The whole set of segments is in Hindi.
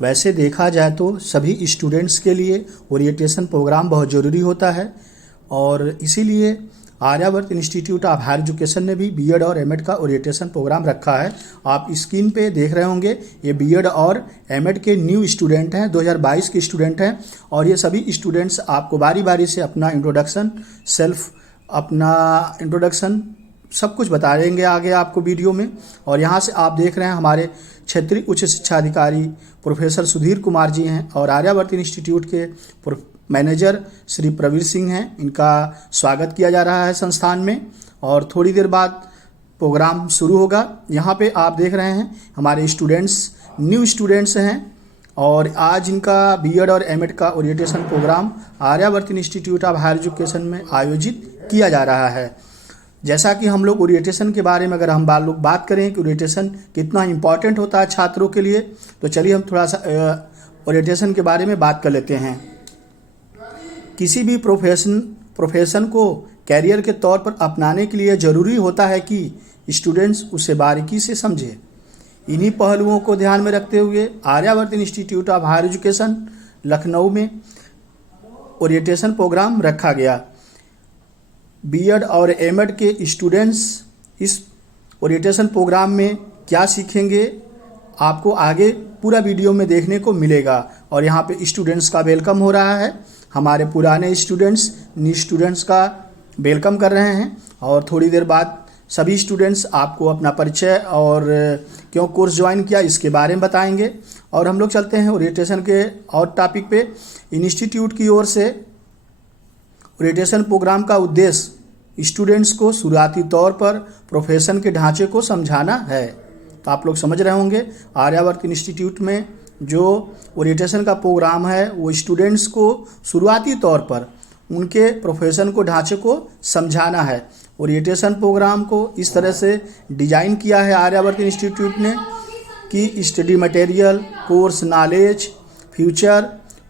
वैसे देखा जाए तो सभी स्टूडेंट्स के लिए ओरिएंटेशन प्रोग्राम बहुत ज़रूरी होता है और इसीलिए Aryavart institute of higher education ने भी बीएड और एमएड का ओरिएंटेशन प्रोग्राम रखा है। आप स्क्रीन पे देख रहे होंगे, ये बीएड और एमएड के न्यू स्टूडेंट हैं, 2022 के स्टूडेंट हैं और ये सभी स्टूडेंट्स आपको बारी बारी से अपना इंट्रोडक्शन सब कुछ बता देंगे आगे आपको वीडियो में। और यहाँ से आप देख रहे हैं हमारे क्षेत्रीय उच्च शिक्षा अधिकारी प्रोफेसर सुधीर कुमार जी हैं और आर्यावर्त इंस्टीट्यूट के मैनेजर श्री प्रवीर सिंह हैं। इनका स्वागत किया जा रहा है संस्थान में और थोड़ी देर बाद प्रोग्राम शुरू होगा। यहाँ पे आप देख रहे हैं हमारे स्टूडेंट्स न्यू स्टूडेंट्स हैं और आज इनका बीएड और एमएड का orientation programme Aryavart institute of higher education में आयोजित किया जा रहा है। जैसा कि हम लोग ओरिएंटेशन के बारे में अगर हम लोग बात करें कि ओरिएंटेशन कितना इम्पॉर्टेंट होता है छात्रों के लिए, तो चलिए हम थोड़ा सा ओरिएंटेशन के बारे में बात कर लेते हैं। किसी भी प्रोफेशन को कैरियर के तौर पर अपनाने के लिए ज़रूरी होता है कि स्टूडेंट्स उसे बारीकी से समझे। इन्हीं पहलुओं को ध्यान में रखते हुए Aryavart institute of higher education Lucknow में ओरिएंटेशन प्रोग्राम रखा गया। बीएड और एमएड के स्टूडेंट्स इस ओरिएंटेशन प्रोग्राम में क्या सीखेंगे आपको आगे पूरा वीडियो में देखने को मिलेगा। और यहाँ पे स्टूडेंट्स का वेलकम हो रहा है, हमारे पुराने स्टूडेंट्स न्यू स्टूडेंट्स का वेलकम कर रहे हैं और थोड़ी देर बाद सभी स्टूडेंट्स आपको अपना परिचय और क्यों कोर्स ज्वाइन किया इसके बारे में बताएंगे। और हम लोग चलते हैं ओरिएंटेशन के और टॉपिक पे। इंस्टीट्यूट की ओर से ओरिएंटेशन प्रोग्राम का उद्देश्य स्टूडेंट्स को शुरुआती तौर पर प्रोफेशन के ढांचे को समझाना है। तो आप लोग समझ रहे होंगे आर्यावर्त इंस्टीट्यूट में जो ओरिएंटेशन का प्रोग्राम है वो स्टूडेंट्स को शुरुआती तौर पर उनके प्रोफेशन को ढांचे को समझाना है। ओरिएंटेशन प्रोग्राम को इस तरह से डिजाइन किया है आर्यावर्त इंस्टीट्यूट ने कि study material, course knowledge, future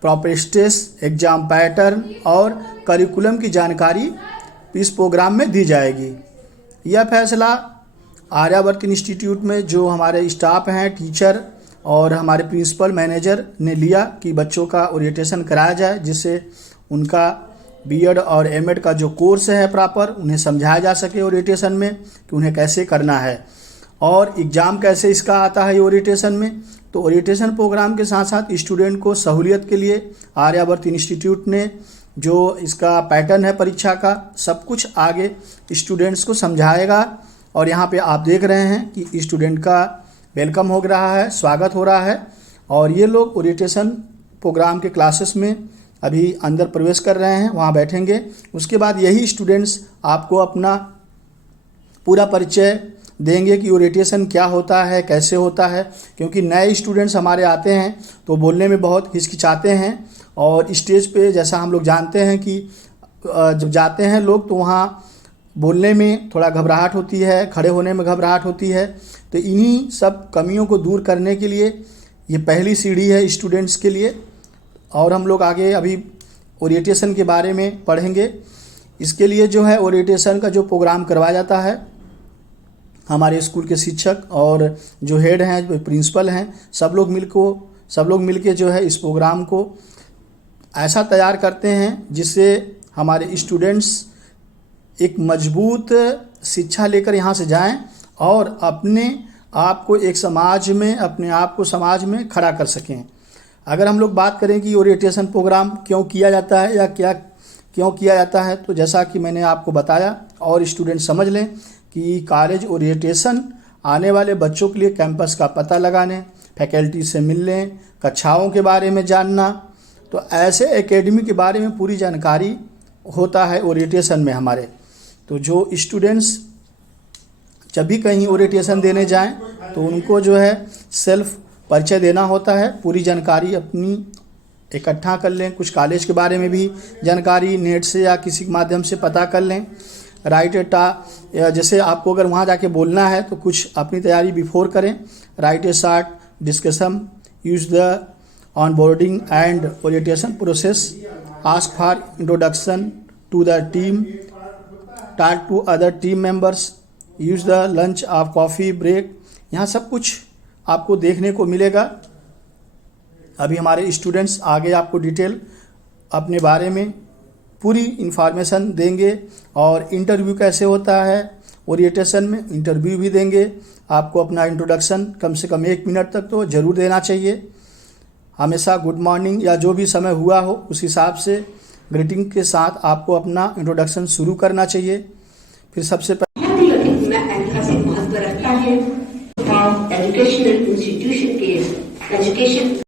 properties, exam pattern और करिकुलम की जानकारी इस प्रोग्राम में दी जाएगी। यह फैसला आर्यावर्त इंस्टीट्यूट में जो हमारे स्टाफ हैं, टीचर और हमारे प्रिंसिपल मैनेजर ने लिया कि बच्चों का ओरिएंटेशन कराया जाए, जिससे उनका बीएड और एमएड का जो कोर्स है प्रॉपर उन्हें समझाया जा सके ओरिएंटेशन में कि उन्हें कैसे करना है और एग्ज़ाम कैसे इसका आता है ओरिएंटेशन में। तो ओरिएंटेशन प्रोग्राम के साथ साथ स्टूडेंट को सहूलियत के लिए आर्यावर्त इंस्टीट्यूट ने जो इसका पैटर्न है परीक्षा का सब कुछ आगे स्टूडेंट्स को समझाएगा। और यहाँ पे आप देख रहे हैं कि स्टूडेंट का वेलकम हो रहा है, स्वागत हो रहा है और ये लोग ओरिएंटेशन प्रोग्राम के क्लासेस में अभी अंदर प्रवेश कर रहे हैं, वहाँ बैठेंगे। उसके बाद यही स्टूडेंट्स आपको अपना पूरा परिचय देंगे कि ओरिएंटेशन क्या होता है, कैसे होता है, क्योंकि नए स्टूडेंट्स हमारे आते हैं तो बोलने में बहुत हिचकिचाते हैं और स्टेज पे जैसा हम लोग जानते हैं कि जब जाते हैं लोग तो वहाँ बोलने में थोड़ा घबराहट होती है, खड़े होने में घबराहट होती है। तो इन्हीं सब कमियों को दूर करने के लिए ये पहली सीढ़ी है स्टूडेंट्स के लिए। और हम लोग आगे अभी ओरिएंटेशन के बारे में पढ़ेंगे। इसके लिए जो है ओरिएंटेशन का जो प्रोग्राम करवाया जाता है, हमारे स्कूल के शिक्षक और जो हेड हैं, जो प्रिंसिपल हैं, सब लोग मिलके जो है इस प्रोग्राम को ऐसा तैयार करते हैं जिससे हमारे स्टूडेंट्स एक मजबूत शिक्षा लेकर यहाँ से जाएं और अपने आप को एक समाज में, अपने आप को समाज में खड़ा कर सकें। अगर हम लोग बात करें कि ओरिएंटेशन प्रोग्राम क्यों किया जाता है या क्यों किया जाता है, तो जैसा कि मैंने आपको बताया और स्टूडेंट समझ लें कि कॉलेज ओरिएंटेशन आने वाले बच्चों के लिए कैंपस का पता लगाने, फैकल्टी से मिलने, कक्षाओं के बारे में जानना, तो ऐसे एकेडमी के बारे में पूरी जानकारी होता है ओरिएंटेशन में हमारे। तो जो स्टूडेंट्स जब भी कहीं ओरिएंटेशन देने जाएं तो उनको जो है सेल्फ परिचय देना होता है, पूरी जानकारी अपनी इकट्ठा कर लें। कुछ कॉलेज के बारे में भी जानकारी नेट से या किसी माध्यम से पता कर लें। जैसे आपको अगर वहाँ जाके बोलना है तो कुछ अपनी तैयारी बिफोर करें। Write a short discussion, use the onboarding and orientation process, ask for introduction to the team, talk to other team members, use the lunch of coffee break. यहाँ सब कुछ आपको देखने को मिलेगा। अभी हमारे स्टूडेंट्स आगे आपको डिटेल अपने बारे में पूरी इन्फॉर्मेशन देंगे और इंटरव्यू कैसे होता है, ओरिएंटेशन में इंटरव्यू भी देंगे। आपको अपना इंट्रोडक्शन कम से कम 1 मिनट तक तो ज़रूर देना चाहिए। हमेशा गुड मॉर्निंग या जो भी समय हुआ हो उस हिसाब से ग्रीटिंग के साथ आपको अपना इंट्रोडक्शन शुरू करना चाहिए। फिर सबसे ऐतिहासिक महत्व रखता है। एजुकेशनल इंस्टीट्यूशन के एजुकेशन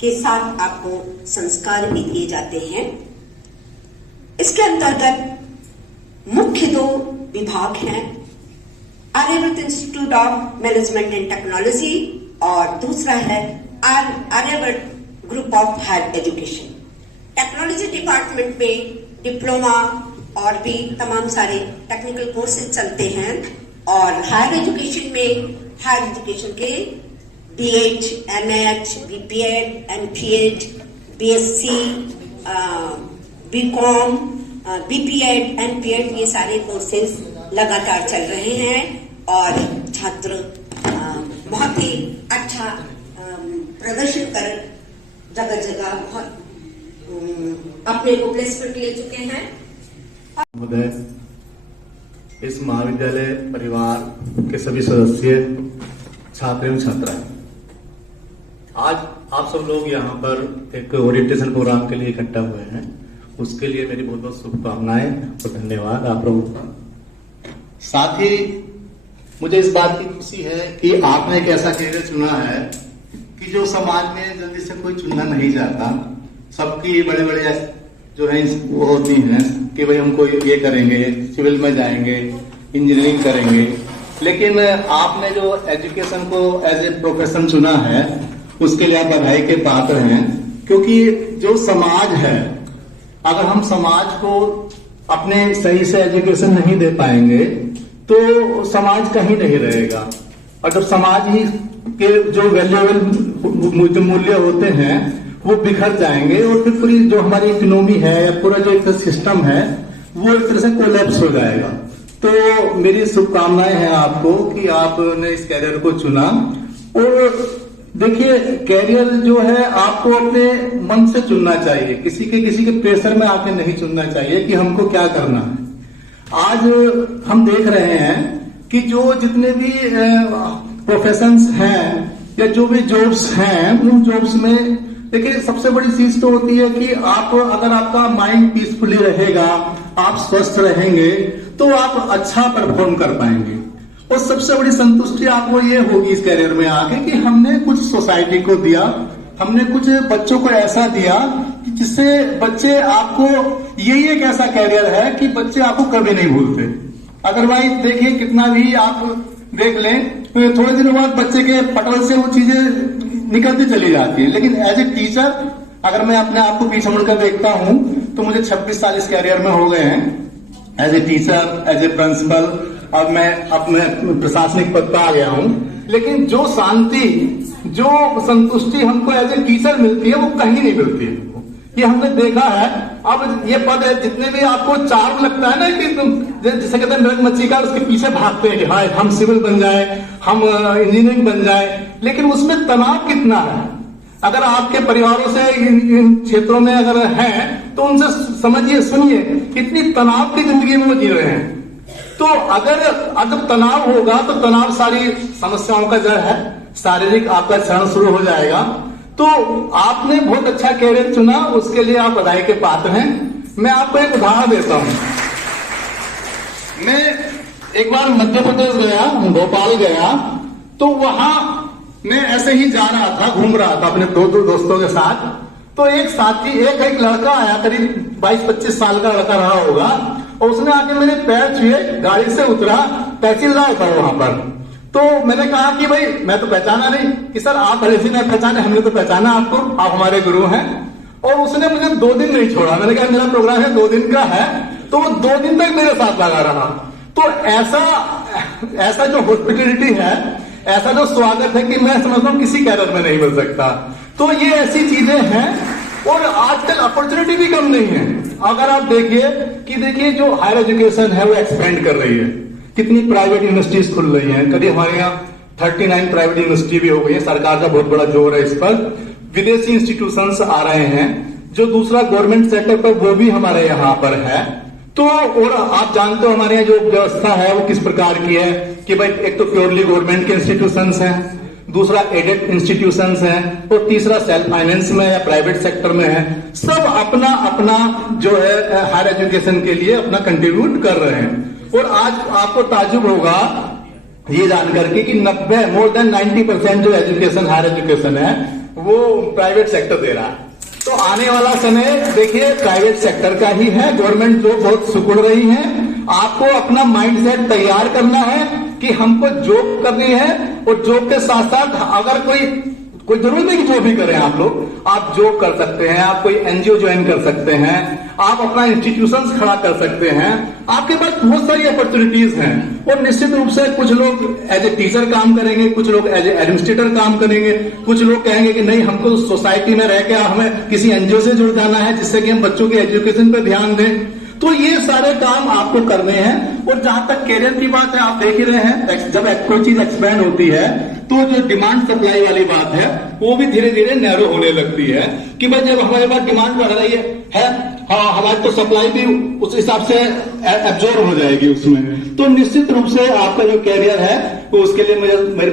के साथ आपको संस्कार भी दिए जाते हैं। इसके अंतर्गत मुख्य 2 विभाग हैं, Aryavart institute of management and technology और दूसरा है Aryavart group of higher education. Technology department में डिप्लोमा और भी तमाम सारे टेक्निकल कोर्सेज चलते हैं और हायर एजुकेशन में हायर एजुकेशन के BH, MH, BPed, MPed, BSc, BCom, BPed, MPed ये सारे कोर्सेज लगातार चल रहे हैं और छात्र बहुत ही अच्छा प्रदर्शन कर जगह जगह बहुत अपने को प्लेसमेंट ले चुके हैं। इस महाविद्यालय परिवार के सभी सदस्य, छात्र एवं छात्राएं, आज आप सब लोग यहाँ पर एक ओरिएंटेशन प्रोग्राम के लिए इकट्ठा हुए हैं। उसके लिए मेरी बहुत बहुत शुभकामनाएं और धन्यवाद आप लोगों का। साथ ही मुझे इस बात की खुशी है कि आपने एक ऐसा करियर चुना है कि जो समाज में जल्दी से कोई चुनना नहीं चाहता। सबकी बड़े बड़े जो है वो होती हैं कि भाई हमको ये करेंगे, सिविल में जाएंगे, इंजीनियरिंग करेंगे, लेकिन आपने जो एजुकेशन को एज ए प्रोफेशन चुना है उसके लिए आप बधाई के पात्र हैं। क्योंकि जो समाज है, अगर हम समाज को अपने सही से एजुकेशन नहीं दे पाएंगे तो समाज कहीं नहीं रहेगा। और जब समाज ही के जो वैल्यूएबल मूल्य होते हैं वो बिखर जाएंगे और फिर पूरी जो हमारी इकोनॉमी है या पूरा जो एक सिस्टम है वो एक तरह से कोलैप्स हो जाएगा। तो मेरी शुभकामनाएं हैं आपको कि आपने इस कैरियर को चुना। और देखिए, कैरियर जो है आपको अपने मन से चुनना चाहिए, किसी के प्रेशर में आके नहीं चुनना चाहिए कि हमको क्या करना है। आज हम देख रहे हैं कि जो जितने भी प्रोफेशंस हैं या जो भी जॉब्स हैं, उन जॉब्स में देखिए सबसे बड़ी चीज तो होती है कि आप अगर आपका माइंड पीसफुली रहेगा, आप स्वस्थ रहेंगे तो आप अच्छा परफॉर्म कर पाएंगे। और सबसे बड़ी संतुष्टि आपको ये होगी इस कैरियर में आके कि हमने कुछ सोसाइटी को दिया, हमने कुछ बच्चों को ऐसा दिया जिससे बच्चे आपको, यही एक ऐसा कैरियर है कि बच्चे आपको कभी नहीं भूलते। अदरवाइज देखिए कितना भी आप देख लें तो थोड़े दिनों बाद बच्चे के पटल से वो चीजें निकलती चली जाती है। लेकिन एज ए टीचर अगर मैं अपने आप को पीछे मुड़कर देखता हूं तो मुझे 26 साल इस कैरियर में हो गए हैं as a teacher, as a principal. अब मैं अपने प्रशासनिक पद पर आ गया हूं, लेकिन जो शांति, जो संतुष्टि हमको एज ए टीचर मिलती है वो कहीं नहीं मिलती है। ये हमने देखा है। अब ये पद है, जितने भी आपको चार्म लगता है ना कि जिसे कहते हैं नरक मच्छी का, उसके पीछे भागते हैं कि हाँ हम सिविल बन जाए, हम इंजीनियरिंग बन जाए, लेकिन उसमें तनाव कितना है। अगर आपके परिवारों से इन क्षेत्रों में अगर हैं तो उनसे समझिए, सुनिए कितनी तनाव की जिंदगी में वो जी रहे हैं। तो अगर तनाव होगा तो तनाव सारी समस्याओं का जड़ है, शारीरिक आपका क्षरण शुरू हो जाएगा। तो आपने बहुत अच्छा कैरियर चुना, उसके लिए आप बधाई के पात्र हैं। मैं आपको एक उदाहरण देता हूं। मैं एक बार मध्य प्रदेश गया, भोपाल गया, तो वहां मैं ऐसे ही जा रहा था, घूम रहा था अपने दो दोस्तों के साथ। तो एक साथी, एक लड़का आया, करीब 22-25 साल का लड़का रहा होगा, और उसने आके मेरे पैर छुए, गाड़ी से उतरा, तहसीलदार था वहां पर। तो मैंने कहा कि भाई मैं तो पहचाना नहीं, कि सर आप भले से नहीं पहचाने, हमने तो पहचाना आपको, आप हमारे गुरु हैं। और उसने मुझे 2 दिन नहीं छोड़ा। मैंने कहा मेरा प्रोग्राम है 2 दिन का है, तो वो 2 दिन तक मेरे साथ लगा रहा। तो ऐसा जो हॉस्पिटलिटी है, ऐसा जो स्वागत है कि मैं समझता हूँ किसी कैरियर में नहीं मिल सकता। तो ये ऐसी चीजें हैं। और आजकल अपॉर्चुनिटी भी कम नहीं है। अगर आप देखिए जो हायर एजुकेशन है वो एक्सपेंड कर रही है, कितनी प्राइवेट यूनिवर्सिटीज खुल रही हैं। कभी हमारे यहाँ 39 प्राइवेट यूनिवर्सिटी भी हो गई है। सरकार का बहुत बड़ा जोर है इस पर। विदेशी इंस्टीट्यूशंस आ रहे हैं, जो दूसरा गवर्नमेंट सेक्टर पर वो भी हमारे यहाँ पर है। तो और आप जानते हो हमारे यहाँ जो व्यवस्था है वो किस प्रकार की है कि भाई एक तो प्योरली गवर्नमेंट के इंस्टीट्यूशंस हैं, दूसरा एडेड इंस्टीट्यूशंस हैं, और तीसरा सेल्फ फाइनेंस में या प्राइवेट सेक्टर में है। सब अपना अपना जो है हायर एजुकेशन के लिए अपना कंट्रीब्यूट कर रहे हैं। और आज आपको ताज्जुब होगा ये जानकर के कि मोर देन 90% जो एजुकेशन हायर एजुकेशन है वो प्राइवेट सेक्टर दे रहा है। तो आने वाला समय देखिए प्राइवेट सेक्टर का ही है। गवर्नमेंट जो बहुत सिकुड़ रही है, आपको अपना माइंडसेट तैयार करना है कि हमको जॉब करनी है, और जॉब के साथ साथ अगर कोई जरूरत नहीं कि जो भी करें आप लोग, आप जॉब कर सकते हैं, आप कोई एनजीओ ज्वाइन कर सकते हैं, आप अपना इंस्टीट्यूशंस खड़ा कर सकते हैं, आपके पास बहुत सारी अपॉर्चुनिटीज हैं। और निश्चित रूप से कुछ लोग एज ए टीचर काम करेंगे, कुछ लोग एज ए एडमिनिस्ट्रेटर काम करेंगे, कुछ लोग कहेंगे कि नहीं हमको सोसाइटी में रह के हमें किसी एनजीओ से जुड़ जाना है जिससे कि हम बच्चों के एजुकेशन पर ध्यान दें। तो ये सारे काम आपको करने हैं। और जहां तक कैरियर की बात है, आप देख ही रहे हैं जब कोई चीज एक्सपैंड होती है तो जो डिमांड सप्लाई वाली बात है वो भी धीरे धीरे नैरो होने लगती है कि भाई जब हमारे पास डिमांड बढ़ रही है हाँ हमारी तो सप्लाई भी उस हिसाब से एब्जॉर्ब हो जाएगी उसमें। तो निश्चित रूप से आपका जो कैरियर है तो उसके लिए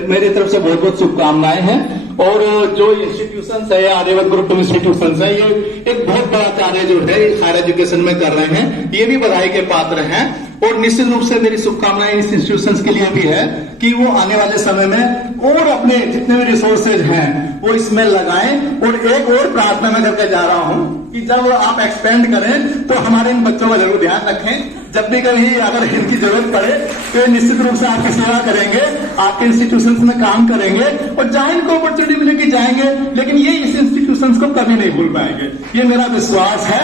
मेरी तरफ से बहुत बहुत शुभकामनाएं हैं। और जो इंस्टीट्यूशंस है आर्यवर्त ग्रुप ऑफ इंस्टीट्यूशंस है, ये एक बहुत बड़ा कार्य जो है हायर एजुकेशन में कर रहे हैं, ये भी बधाई के पात्र हैं। और निश्चित रूप से मेरी शुभकामनाएं इस इंस्टीट्यूशंस के लिए भी है कि वो आने वाले समय में और अपने जितने भी रिसोर्सेज हैं वो इसमें लगाएं। और एक और प्रार्थना मैं करके जा रहा हूं कि जब आप एक्सपेंड करें तो हमारे इन बच्चों का जरूर ध्यान रखें। जब भी कभी अगर इनकी जरूरत पड़े तो निश्चित रूप से आपकी सेवा करेंगे, आपके इंस्टीट्यूशंस में काम करेंगे, और जहां इनको अपॉर्चुनिटी मिलेगी जाएंगे, लेकिन ये इस इंस्टीट्यूशंस को कभी नहीं भूल पाएंगे, ये मेरा विश्वास है।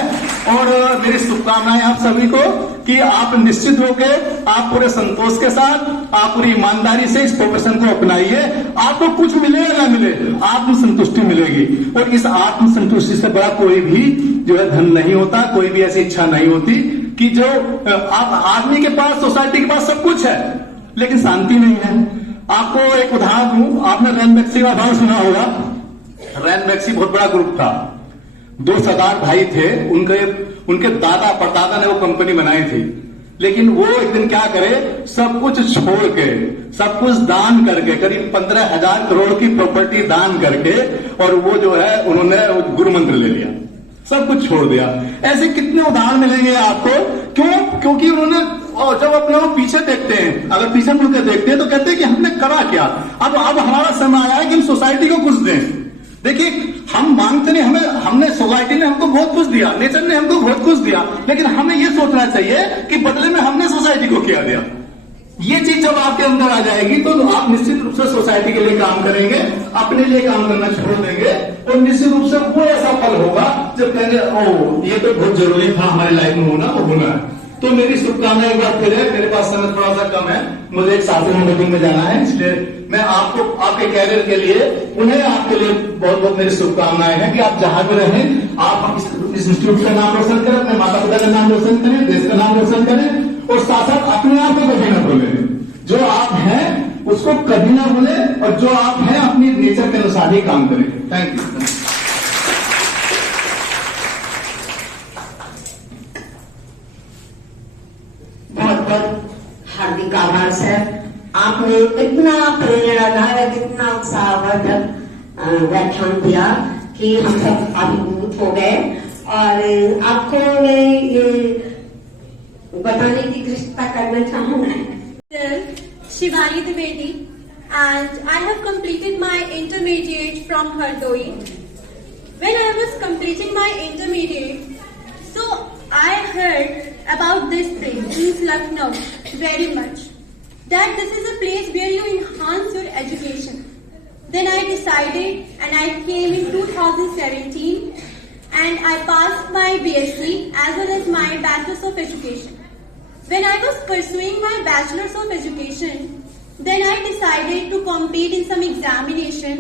और मेरी शुभकामनाएं आप सभी को कि आप निश्चित होकर आप पूरे संतोष के साथ, आप पूरी ईमानदारी से इस प्रोफेशन को अपनाइए। आपको कुछ मिले या ना मिले, आत्मसंतुष्टि मिलेगी, और इस आत्मसंतुष्टि से बड़ा कोई भी जो है धन नहीं होता, कोई भी ऐसी इच्छा नहीं होती कि जो आदमी के पास, सोसाइटी के पास सब कुछ है लेकिन शांति नहीं है। आपको एक उदाहरण दूं, आपने रैन मैक्सी का नाम सुना होगा। रैन मैक्सी बहुत बड़ा ग्रुप था, 2 सरदार भाई थे, उनके दादा परदादा ने वो कंपनी बनाई थी। लेकिन वो एक दिन क्या करे, सब कुछ छोड़ के, सब कुछ दान करके, करीब 15,000 करोड़ की प्रॉपर्टी दान करके, और वो जो है उन्होंने गुरु मंत्र ले लिया, सब कुछ छोड़ दिया। ऐसे कितने उदाहरण मिलेंगे आपको। क्यों? क्योंकि उन्होंने जब अपने वो पीछे देखते हैं, अगर पीछे मुड़कर देखते हैं तो कहते हैं कि हमने करा क्या। अब हमारा समय आया है कि हम सोसाइटी को कुछ दें। देखिए हम मांगते नहीं, हमने सोसाइटी ने हमको बहुत कुछ दिया, नेचर ने हमको बहुत कुछ दिया, लेकिन हमें यह सोचना चाहिए कि बदले में हमने सोसाइटी को क्या दिया। ये चीज जब आपके अंदर आ जाएगी तो आप निश्चित रूप से सोसाइटी के लिए काम करेंगे, अपने लिए काम करना छोड़ देंगे, और निश्चित रूप से वो ऐसा फल होगा जब कहेंगे ओ ये तो बहुत जरूरी था हमारी लाइफ में होना, वो होना है। तो मेरी शुभकामनाएं एक बार फिर है। मेरे पास समय थोड़ा सा कम है, मुझे एक साथी मीटिंग में जाना है, इसलिए मैं आपको आपके कैरियर के लिए उन्हें आपके लिए बहुत बहुत मेरी शुभकामनाएं हैं कि आप जहां भी रहें आप इस इंस्टीट्यूट का नाम रोशन करें, अपने माता पिता का नाम रोशन करें, देश का नाम रोशन करें, और साथ साथ अपने आप को कभी ना भूलें। जो आप हैं उसको कभी ना भूलें, और जो आप हैं अपनी नेचर के अनुसार ही काम करें। Thank you. बहुत बहुत हार्दिक आभार सर, आपने इतना प्रेरणादायक, इतना उत्साहवर्धक व्याख्यान दिया कि हम सब अभिभूत हो गए। और आपको मैं ये बताने की दृष्टता करना चाहूंगा। Shivani Dwivedi, and I have completed my intermediate from Hardoi. When I was completing my intermediate, so I heard about this thing, means Lucknow, very much. That this is a place where you enhance your education. Then I decided and I came in 2017 and I passed my BSc as well as my Bachelor's of Education. When I was pursuing my Bachelor's of Education, then I decided to compete in some examination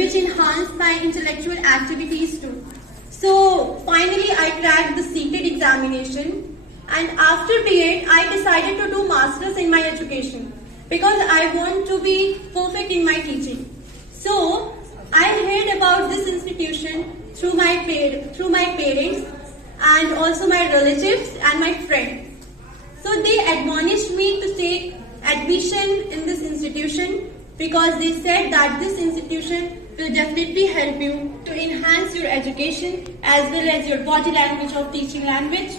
which enhanced my intellectual activities too. So finally I cracked the CTET examination, and after B.Ed I decided to do Masters in my education because I want to be perfect in my teaching. So I heard about this institution through my parents and also my relatives and my friends. So they admonished me to take admission in this institution because they said that this institution will definitely help you to enhance your education as well as your body language or teaching language.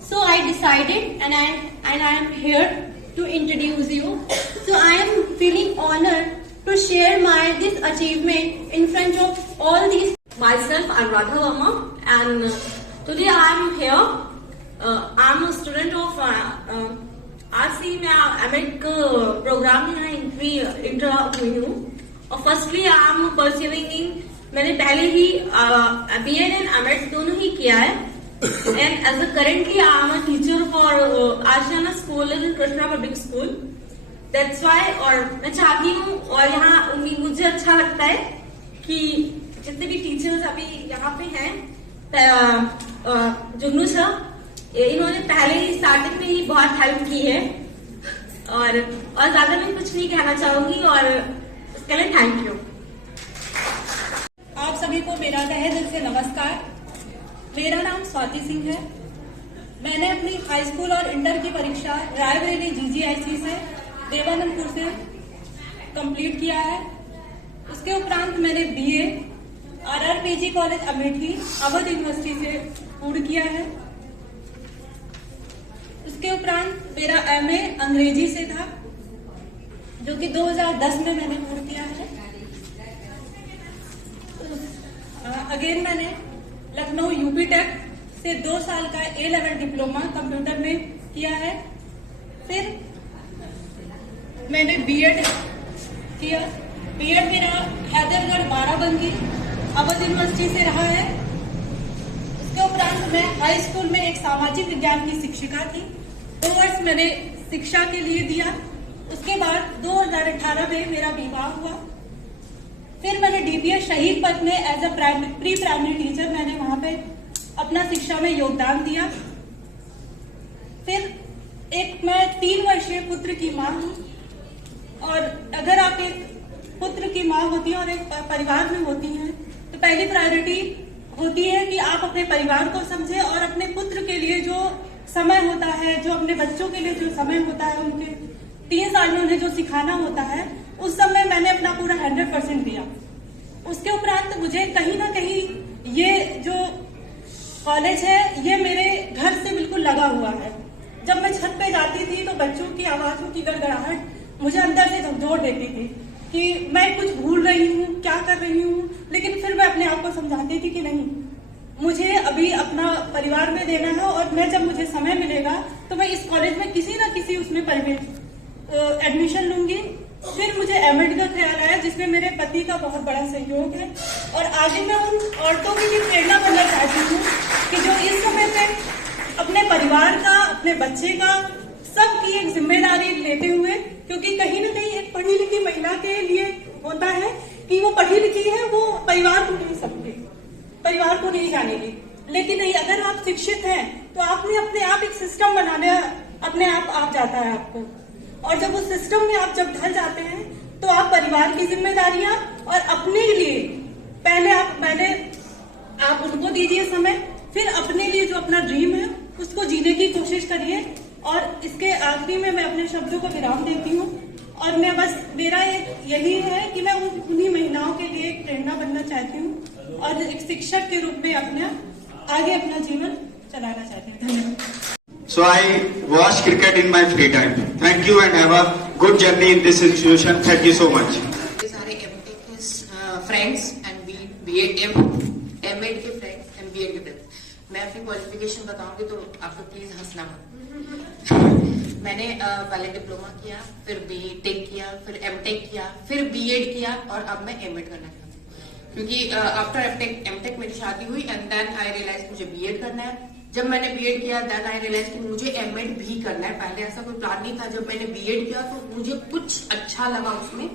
So I decided and I am here to introduce you. So I am feeling honored to share this achievement in front of all these. Myself, I'm Radha Verma, and today I'm here. I'm a student of RC में एमएड प्रोग्राम में इंटर हुई हूँ और फर्स्टली आई एम परस्यूइंग मैंने पहले ही बीएड एंड एमएड दोनों ही किया है and as a currently I am a teacher for Ashiana school in Krishna public school that's why और मैं चाहती हूँ और यहाँ मुझे अच्छा लगता है कि जितने भी टीचर्स अभी यहाँ पे हैं जुगनू सर इन्होंने पहले ही स्टार्टिंग में ही बहुत हेल्प की है और ज्यादा मैं कुछ नहीं कहना चाहूंगी और इसके लिए थैंक यू। आप सभी को मेरा तहे दिल से नमस्कार। मेरा नाम स्वाति सिंह है। मैंने अपनी हाई स्कूल और इंटर की परीक्षा रायबरेली GGIC से देवानंदपुर से कंप्लीट किया है। उसके उपरांत मैंने BA RRPG college Amethi Awadh university से पूर्ण किया है। उसके उपरांत मेरा MA अंग्रेजी से था जो कि 2010 में मैंने पूर्ण किया है। अगेन मैंने लखनऊ UP टेक से 2 साल का A-लेवल डिप्लोमा कंप्यूटर में किया है। फिर मैंने BEd किया। BEd मेरा हैदरगढ़ बाराबंकी अवध यूनिवर्सिटी से रहा है। उसके उपरांत मैं हाई स्कूल में एक सामाजिक विज्ञान की शिक्षिका थी। 2 वर्ष मैंने शिक्षा के लिए दिया। उसके बाद 2018 में मेरा विवाह हुआ। फिर मैंने DPS शहीद पथ में as a pre primary teacher मैंने वहां पे अपना शिक्षा में योगदान दिया। फिर एक मैं 3 वर्षीय पुत्र की मां हूँ और अगर आप एक पुत्र की मां होती है और एक परिवार में होती हैं तो पहली प्रायोरिटी होती है कि आप अपने परिवार को समझें और अपने पुत्र के लिए जो समय होता है, जो अपने बच्चों के लिए जो समय होता है, उनके 3 साल में उन्हें जो सिखाना होता है, उस समय मैंने अपना पूरा 100% दिया। उसके उपरांत मुझे कहीं ना कहीं ये जो कॉलेज है ये मेरे घर से बिल्कुल लगा हुआ है। जब मैं छत पे जाती थी तो बच्चों की आवाजों की गड़गड़ाहट मुझे अंदर से झकझोर देती थी कि मैं कुछ भूल रही हूँ, क्या कर रही हूँ, लेकिन फिर मैं अपने आप को समझाती थी कि नहीं, मुझे अभी अपना परिवार में देना है और मैं जब मुझे समय मिलेगा तो मैं इस कॉलेज में किसी ना किसी उसमें एडमिशन लूंगी। फिर मुझे एमएड का ख्याल आया जिसमें मेरे पति का बहुत बड़ा सहयोग है और आगे मैं उन औरतों की भी प्रेरणा बनना चाहती हूँ कि जो इस समय पे अपने परिवार का, अपने बच्चे का, सबकी एक जिम्मेदारी लेते हुए, क्योंकि कहीं ना कहीं एक पढ़ी लिखी महिला के लिए होता है कि वो पढ़ी लिखी है, वो परिवार को नहीं समझे, परिवार को नहीं जानेगी। लेकिन नहीं, अगर आप शिक्षित हैं तो आपने अपने आप एक सिस्टम बनाने अपने आप जाता है आपको, और जब उस सिस्टम में आप जब ढल जाते हैं तो आप परिवार की जिम्मेदारियां और अपने लिए पहले आप उनको दीजिए समय, फिर अपने लिए जो अपना ड्रीम है उसको जीने की कोशिश करिए। और इसके आखिरी में मैं अपने शब्दों को विराम देती हूँ और मैं बस मेरा यही है कि मैं उन्हीं महिलाओं के लिए एक प्रेरणा बनना चाहती हूँ और एक शिक्षक के रूप में आगे अपना जीवन चलाना चाहती हूँ। धन्यवाद। So I watch cricket in my free time. Thank you and have a good journey in this institution. Thank you so much. सारे MTech friends and B Ed M Ed के फ्रेंड्स एंड बीएड के फ्रेंड्स, मैं अपनी क्वालिफिकेशन बताऊंगी तो आपको प्लीज हंसना मत। मैंने पहले डिप्लोमा किया, फिर बीटेक किया, फिर एमटेक किया, फिर बीएड किया और अब मैं एमएड करना चाहती हूँ क्योंकि आफ्टर एमटेक मेरी शादी हुई एंड देन आई रियलाइज मुझे बीएड करना है। जब मैंने बीएड किया देन आई रियलाइज कि मुझे एमएड भी करना है। पहले ऐसा कोई प्लान नहीं था। जब मैंने बीएड किया तो मुझे कुछ अच्छा लगा उसमें,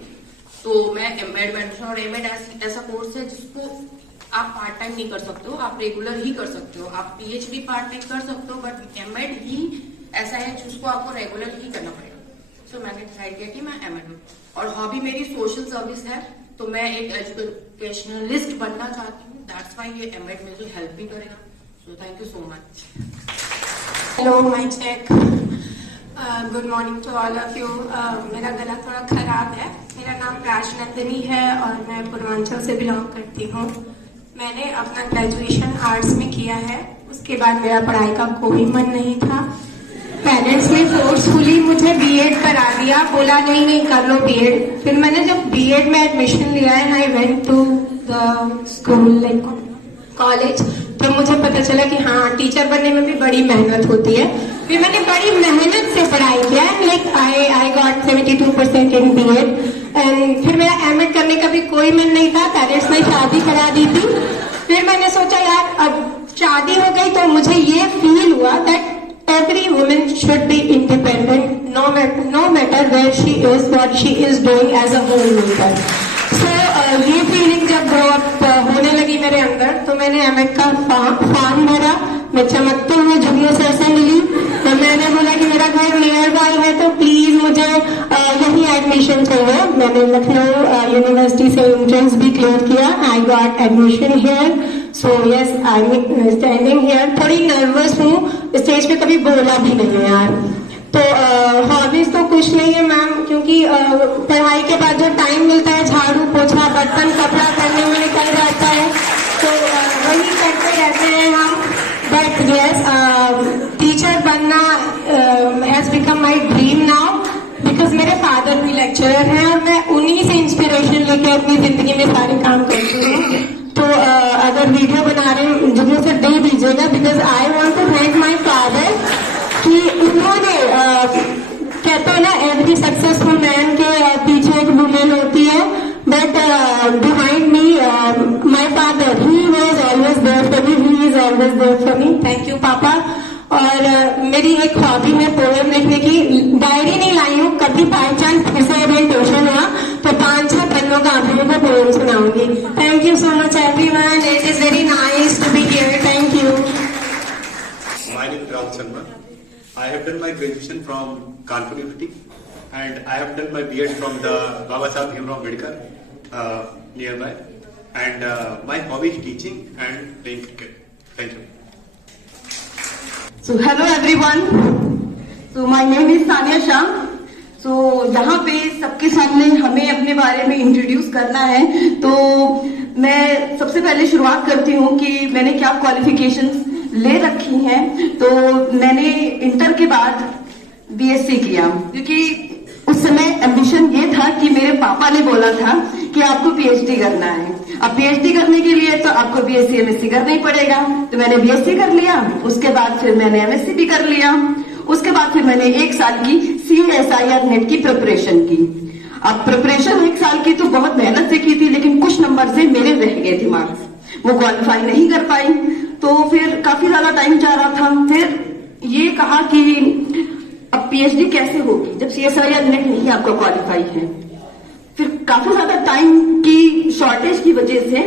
तो मैं एमएड में। और एमएड ऐसा कोर्स है जिसको आप पार्ट टाइम नहीं कर सकते हो, आप रेगुलर ही कर सकते हो। आप पीएचडी पार्ट टाइम कर सकते हो बट एमएड ही ऐसा है जिसको आपको रेगुलर ही करना पड़ेगा। सो मैंने डिसाइड किया कि मैं एमएड हूँ और हॉबी मेरी सोशल सर्विस है, तो मैं एक एजुकेशनलिस्ट बनना चाहती हूँ। दैट्स क्वालिफाई ये एमएड में जो हेल्प भी करेगा. So thank you so much. Hello mike check. Good morning to all of you. मेरा गला थोड़ा खराब है. मेरा नाम राजनंदिनी है और मैं पूर्वांचल से बिलोंग करती हूँ. मैंने अपना ग्रेजुएशन आर्ट्स में किया है. उसके बाद मेरा पढ़ाई का कोई मन नहीं था. पेरेंट्स ने फोर्सफुली मुझे बीएड करा दिया. बोला नहीं कर लो बीएड. फिर मैंने जब बीएड में एडमिशन लिया and I went to the school like college, तो मुझे पता चला कि हाँ टीचर बनने में भी बड़ी मेहनत होती है. फिर मैंने बड़ी मेहनत से पढ़ाई किया like I got 72% in B Ed. And फिर मेरा एमएड करने का भी कोई मन नहीं था. पेरेंट्स ने शादी करा दी थी. फिर मैंने सोचा यार अब शादी हो गई तो मुझे ये फील हुआ that every woman should be independent no matter where she is what she is doing as a home maker. So ये फीलिंग जब ग्रो अप होने लगी मेरे अंदर तो मैंने एमएड का फॉर्म भरा. मैं चमकते हुए जुगनू सर से मिली. तो मैंने बोला कि मेरा घर नियर बाय है तो प्लीज मुझे यही एडमिशन चाहिए. मैंने लखनऊ यूनिवर्सिटी से एंट्रेंस भी क्लियर किया. I got admission here. So yes I am standing here. थोड़ी नर्वस हूँ. स्टेज पे कभी बोला भी नहीं है यार. तो हॉबीज तो कुछ नहीं है मैम, क्योंकि पढ़ाई के बाद जो टाइम मिलता है झाड़ू पोछा बर्तन कपड़ा करने में निकल जाता है. तो वही करते रहते हैं हम. बट यस टीचर बनना has become my dream now because मेरे फादर भी लेक्चरर हैं और मैं उन्हीं से इंस्पिरेशन लेके अपनी जिंदगी में सारे काम करती हूँ. तो अगर वीडियो बना रहे हैं जुगनू से दे दीजिएगा because I want to thank my father कि उन्होंने कहते हैं ना एवरी सक्सेसफुल मैन के पीछे एक वुमेन होती है. But behind me my father he was always there for me. He is always there for me. Thank you पापा. और मेरी एक हॉबी है पोएम लिखने की. डायरी नहीं लाई हूँ. कभी बाई चांस फिर से ओरिएंटेशन हुआ तो 5-6 पन्नों का आप लोगों को पोएम सुनाऊंगी. Thank you so much everyone. It is very nice to be here. Thank you. My name is Raj Sharma. I have done my graduation from Kanpur University and I have done my B.Ed from the Baba Saheb Bhimrao Ambedkar nearby. And my hobby is teaching and playing cricket. Thank you. So hello everyone. So my name is Sania Shah. So यहाँ पे सबके सामने हमें अपने बारे में इंट्रोड्यूस करना है. तो मैं सबसे पहले शुरुआत करती हूँ कि मैंने क्या क्वालिफिकेशंस ले रखी हैं. तो मैंने इंटर के बाद बीएससी किया क्योंकि उस समय एम्बिशन ये था कि मेरे पापा ने बोला था कि आपको पीएचडी करना है. अब पीएचडी करने के लिए तो आपको बीएससी एमएससी करना ही पड़ेगा. तो मैंने बीएससी कर लिया. उसके बाद फिर मैंने एमएससी भी कर लिया. उसके बाद फिर मैंने 1 साल की CSIR नेट की प्रिपरेशन की. अब प्रिपरेशन 1 साल की तो बहुत मेहनत से की थी लेकिन कुछ नंबर से मेरे रह गए थे मार्क्स. वो क्वालिफाई नहीं कर पाई. तो फिर काफी ज्यादा टाइम जा रहा था. फिर ये कहा कि अब पीएचडी कैसे होगी जब CSIR नेट नहीं आपका क्वालिफाई है. फिर काफी ज्यादा टाइम की शॉर्टेज की वजह से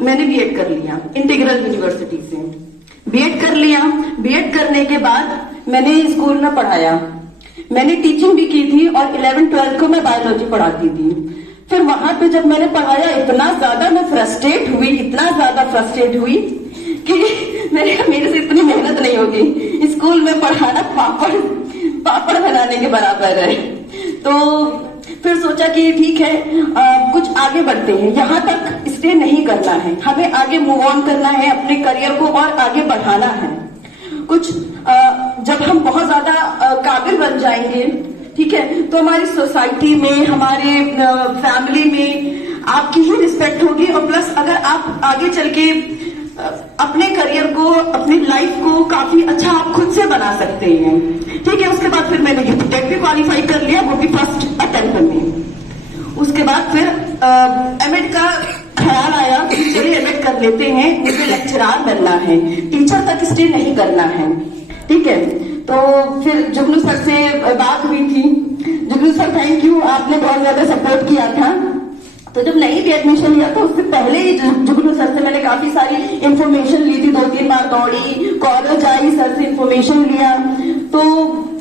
मैंने बीएड कर लिया इंटीग्रल यूनिवर्सिटी से. बीएड कर लिया. बीएड करने के बाद मैंने स्कूल में पढ़ाया. मैंने टीचिंग भी की थी और 11-12 को मैं बायोलॉजी पढ़ाती थी. फिर वहां पे जब मैंने पढ़ाया इतना ज्यादा मैं इतना ज्यादा फ्रस्ट्रेट हुई कि मेरे से इतनी मेहनत नहीं होगी. स्कूल में पढ़ाना पापड़ बनाने के बराबर है. तो फिर सोचा कि ठीक है कुछ आगे बढ़ते हैं. यहाँ तक स्टे नहीं करना है. हमें आगे मूव ऑन करना है. अपने करियर को और आगे बढ़ाना है. कुछ जब हम बहुत ज्यादा काबिल बन जाएंगे ठीक है तो हमारी सोसाइटी में हमारे फैमिली में आपकी ही रिस्पेक्ट होगी. और प्लस अगर आप आगे चल के अपने करियर को अपनी लाइफ को काफी अच्छा आप खुद से बना सकते हैं. ठीक है. उसके बाद फिर मैंने यूपीटेक भी क्वालिफाई कर लिया. वो भी फर्स्ट अटेम्प्ट में. उसके बाद फिर एमएड का ख्याल आया कि चलिए एमएड कर लेते हैं. मुझे लेक्चरर बनना है. टीचर तक स्टे नहीं करना है. ठीक है. तो फिर जुगनू सर से बात हुई थी. जुगनू सर थैंक यू. आपने बहुत ज्यादा सपोर्ट किया था. तो जब नहीं भी एडमिशन लिया तो उससे पहले ही जुगनू सर से मैंने काफी सारी इंफॉर्मेशन ली थी. 2-3 बार दौड़ी. कॉलेज आई. सर से इंफॉर्मेशन लिया. तो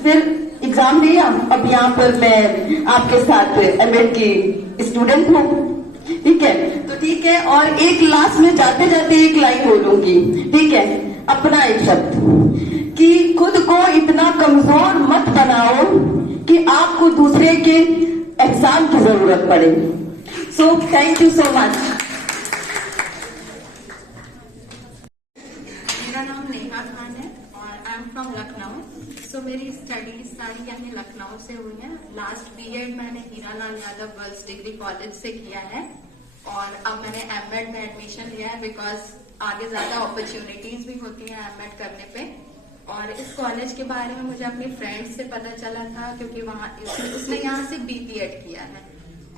फिर एग्जाम दिया. अब यहाँ पर मैं आपके साथ एमएड की स्टूडेंट हूँ. ठीक ठीक है, तो ठीक है। और एक लास्ट में जाते जाते एक लाइन बोलूंगी, ठीक है, अपना एक शब्द कि खुद को इतना कमजोर मत बनाओ कि आपको दूसरे के एहसान की जरूरत पड़े। सो थैंक यू सो मच। मेरा नाम नेहा खान है और आई एम फ्रॉम लखनऊ। सो मेरी स्टडीज सारी यहाँ लखनऊ से हुई है। लास्ट बीएड मैंने Hiralal Yadav girls degree college से किया है और अब मैंने एमएड में एडमिशन लिया है बिकॉज आगे ज्यादा अपॉर्चुनिटीज भी होती हैं एमएड करने पे। और इस कॉलेज के बारे में मुझे अपनी फ्रेंड से पता चला था क्योंकि वहाँ उसने यहाँ से बीपीएड किया है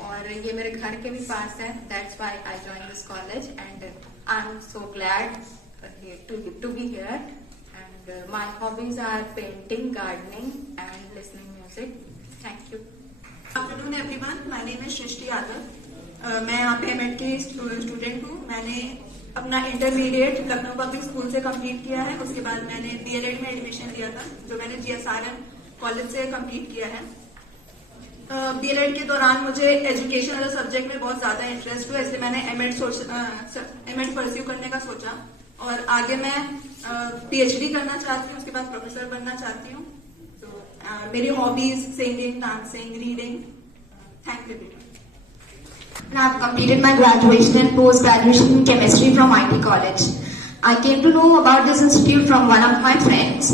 और ये मेरे घर के भी पास है। That's why I join this college and I am so glad to be here. And my hobbies are painting, gardening and listening music. Thank you. Good afternoon everyone. My name is Shrishti Yadav. मैं यहाँ पे एमएड की स्टूडेंट हूँ। मैंने अपना इंटरमीडिएट लखनऊ पब्लिक स्कूल से कंप्लीट किया है। उसके बाद मैंने बीएलएड में एडमिशन लिया था जो मैंने जीएसआरएम कॉलेज से कंप्लीट किया है। बीएलएड के दौरान मुझे एजुकेशन वाले सब्जेक्ट में बहुत ज्यादा इंटरेस्ट हुआ, इसलिए मैंने एमएड परस्यू करने का सोचा और आगे मैं पीएचडी करना चाहती हूँ, उसके बाद प्रोफेसर बनना चाहती हूँ। तो मेरी hobbies singing, dancing, reading. Thank you. And I've completed my graduation and post-graduation in chemistry from IT college. I came to know about this institute from one of my friends,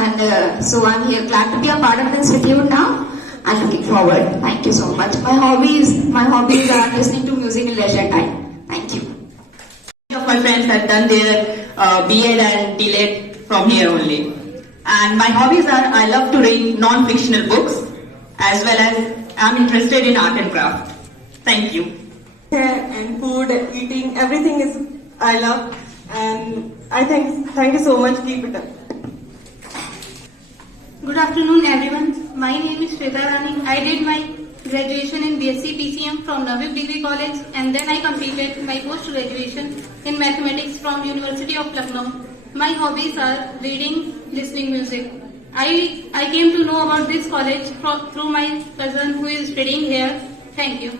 and so I'm here, glad to be a part of the institute now. I'm looking forward. Thank you so much. My hobbies are listening to music in leisure time. Thank you. Of my friends have done their BEd and DLEd from here only. And my hobbies are I love to read non-fictional books as well as I'm interested in art and craft. Thank you. And food, eating, everything is I love, and I thank you so much. Keep it up. Good afternoon everyone. My name is Shweta Rani. I did my graduation in BSc PCM from Naveeb Degree College and then I completed my post-graduation in mathematics from University of Lucknow. My hobbies are reading, listening music. I came to know about this college through my cousin who is studying here. Thank you.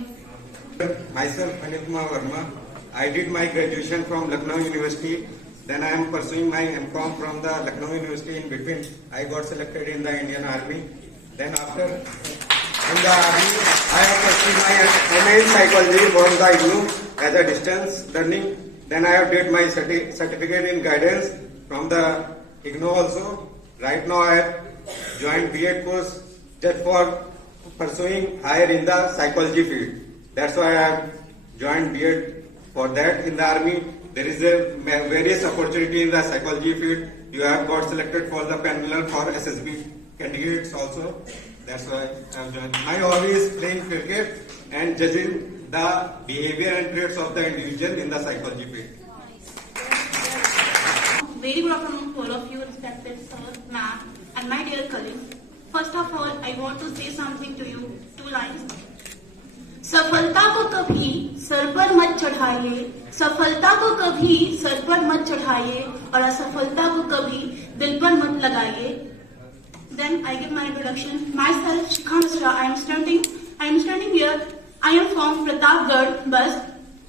Myself Anil Kumar Verma. I did my graduation from Lucknow University. Then I am pursuing my MCom from the Lucknow University. In between, I got selected in the Indian Army. Then after in the Army, I have pursued my MA in Psychology from the IGNOU as a distance learning. Then I have did my certificate in guidance from the IGNOU also. Right now I have joined BEd course just for pursuing higher in the psychology field. That's why I have joined BEd for that. In the Army, there is a various opportunity in the psychology field. You have got selected for the panel for SSB candidates also. That's why I have joined. My hobby is playing cricket and judging the behavior and traits of the individual in the psychology field. Very good afternoon to all of you, respected sir, ma'am, and my dear colleagues. First of all, I want to say something to you. 2 lines. सफलता को कभी सर पर मत चढ़ाइए, सफलता को कभी सर पर मत चढ़ाइए और असफलता को कभी दिल पर मत लगाइए. Then I give my introduction. Myself, Shikha Misra. I am studying here. I am from Pratapgarh, but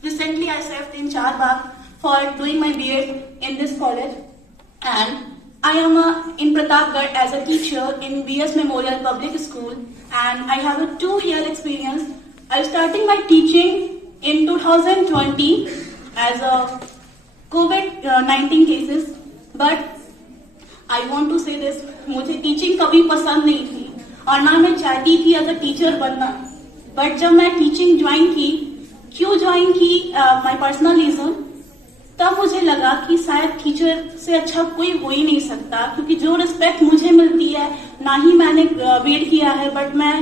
recently I served in Charbagh for doing my BEd in this college, and I am in Pratapgarh as a teacher in BS Memorial Public School, and I have a 2-year experience. I started my teaching in 2020 as a COVID-19 cases, but I want to say this, मुझे टीचिंग कभी पसंद नहीं थी और ना मैं चाहती थी एज अ टीचर बनना. बट जब मैं टीचिंग ज्वाइन की, क्यों ज्वाइन की, माय पर्सनल रीजन, तब मुझे लगा कि शायद टीचर से अच्छा कोई हो ही नहीं सकता, क्योंकि जो रिस्पेक्ट मुझे मिलती है, ना ही मैंने बीएड किया है, बट मैं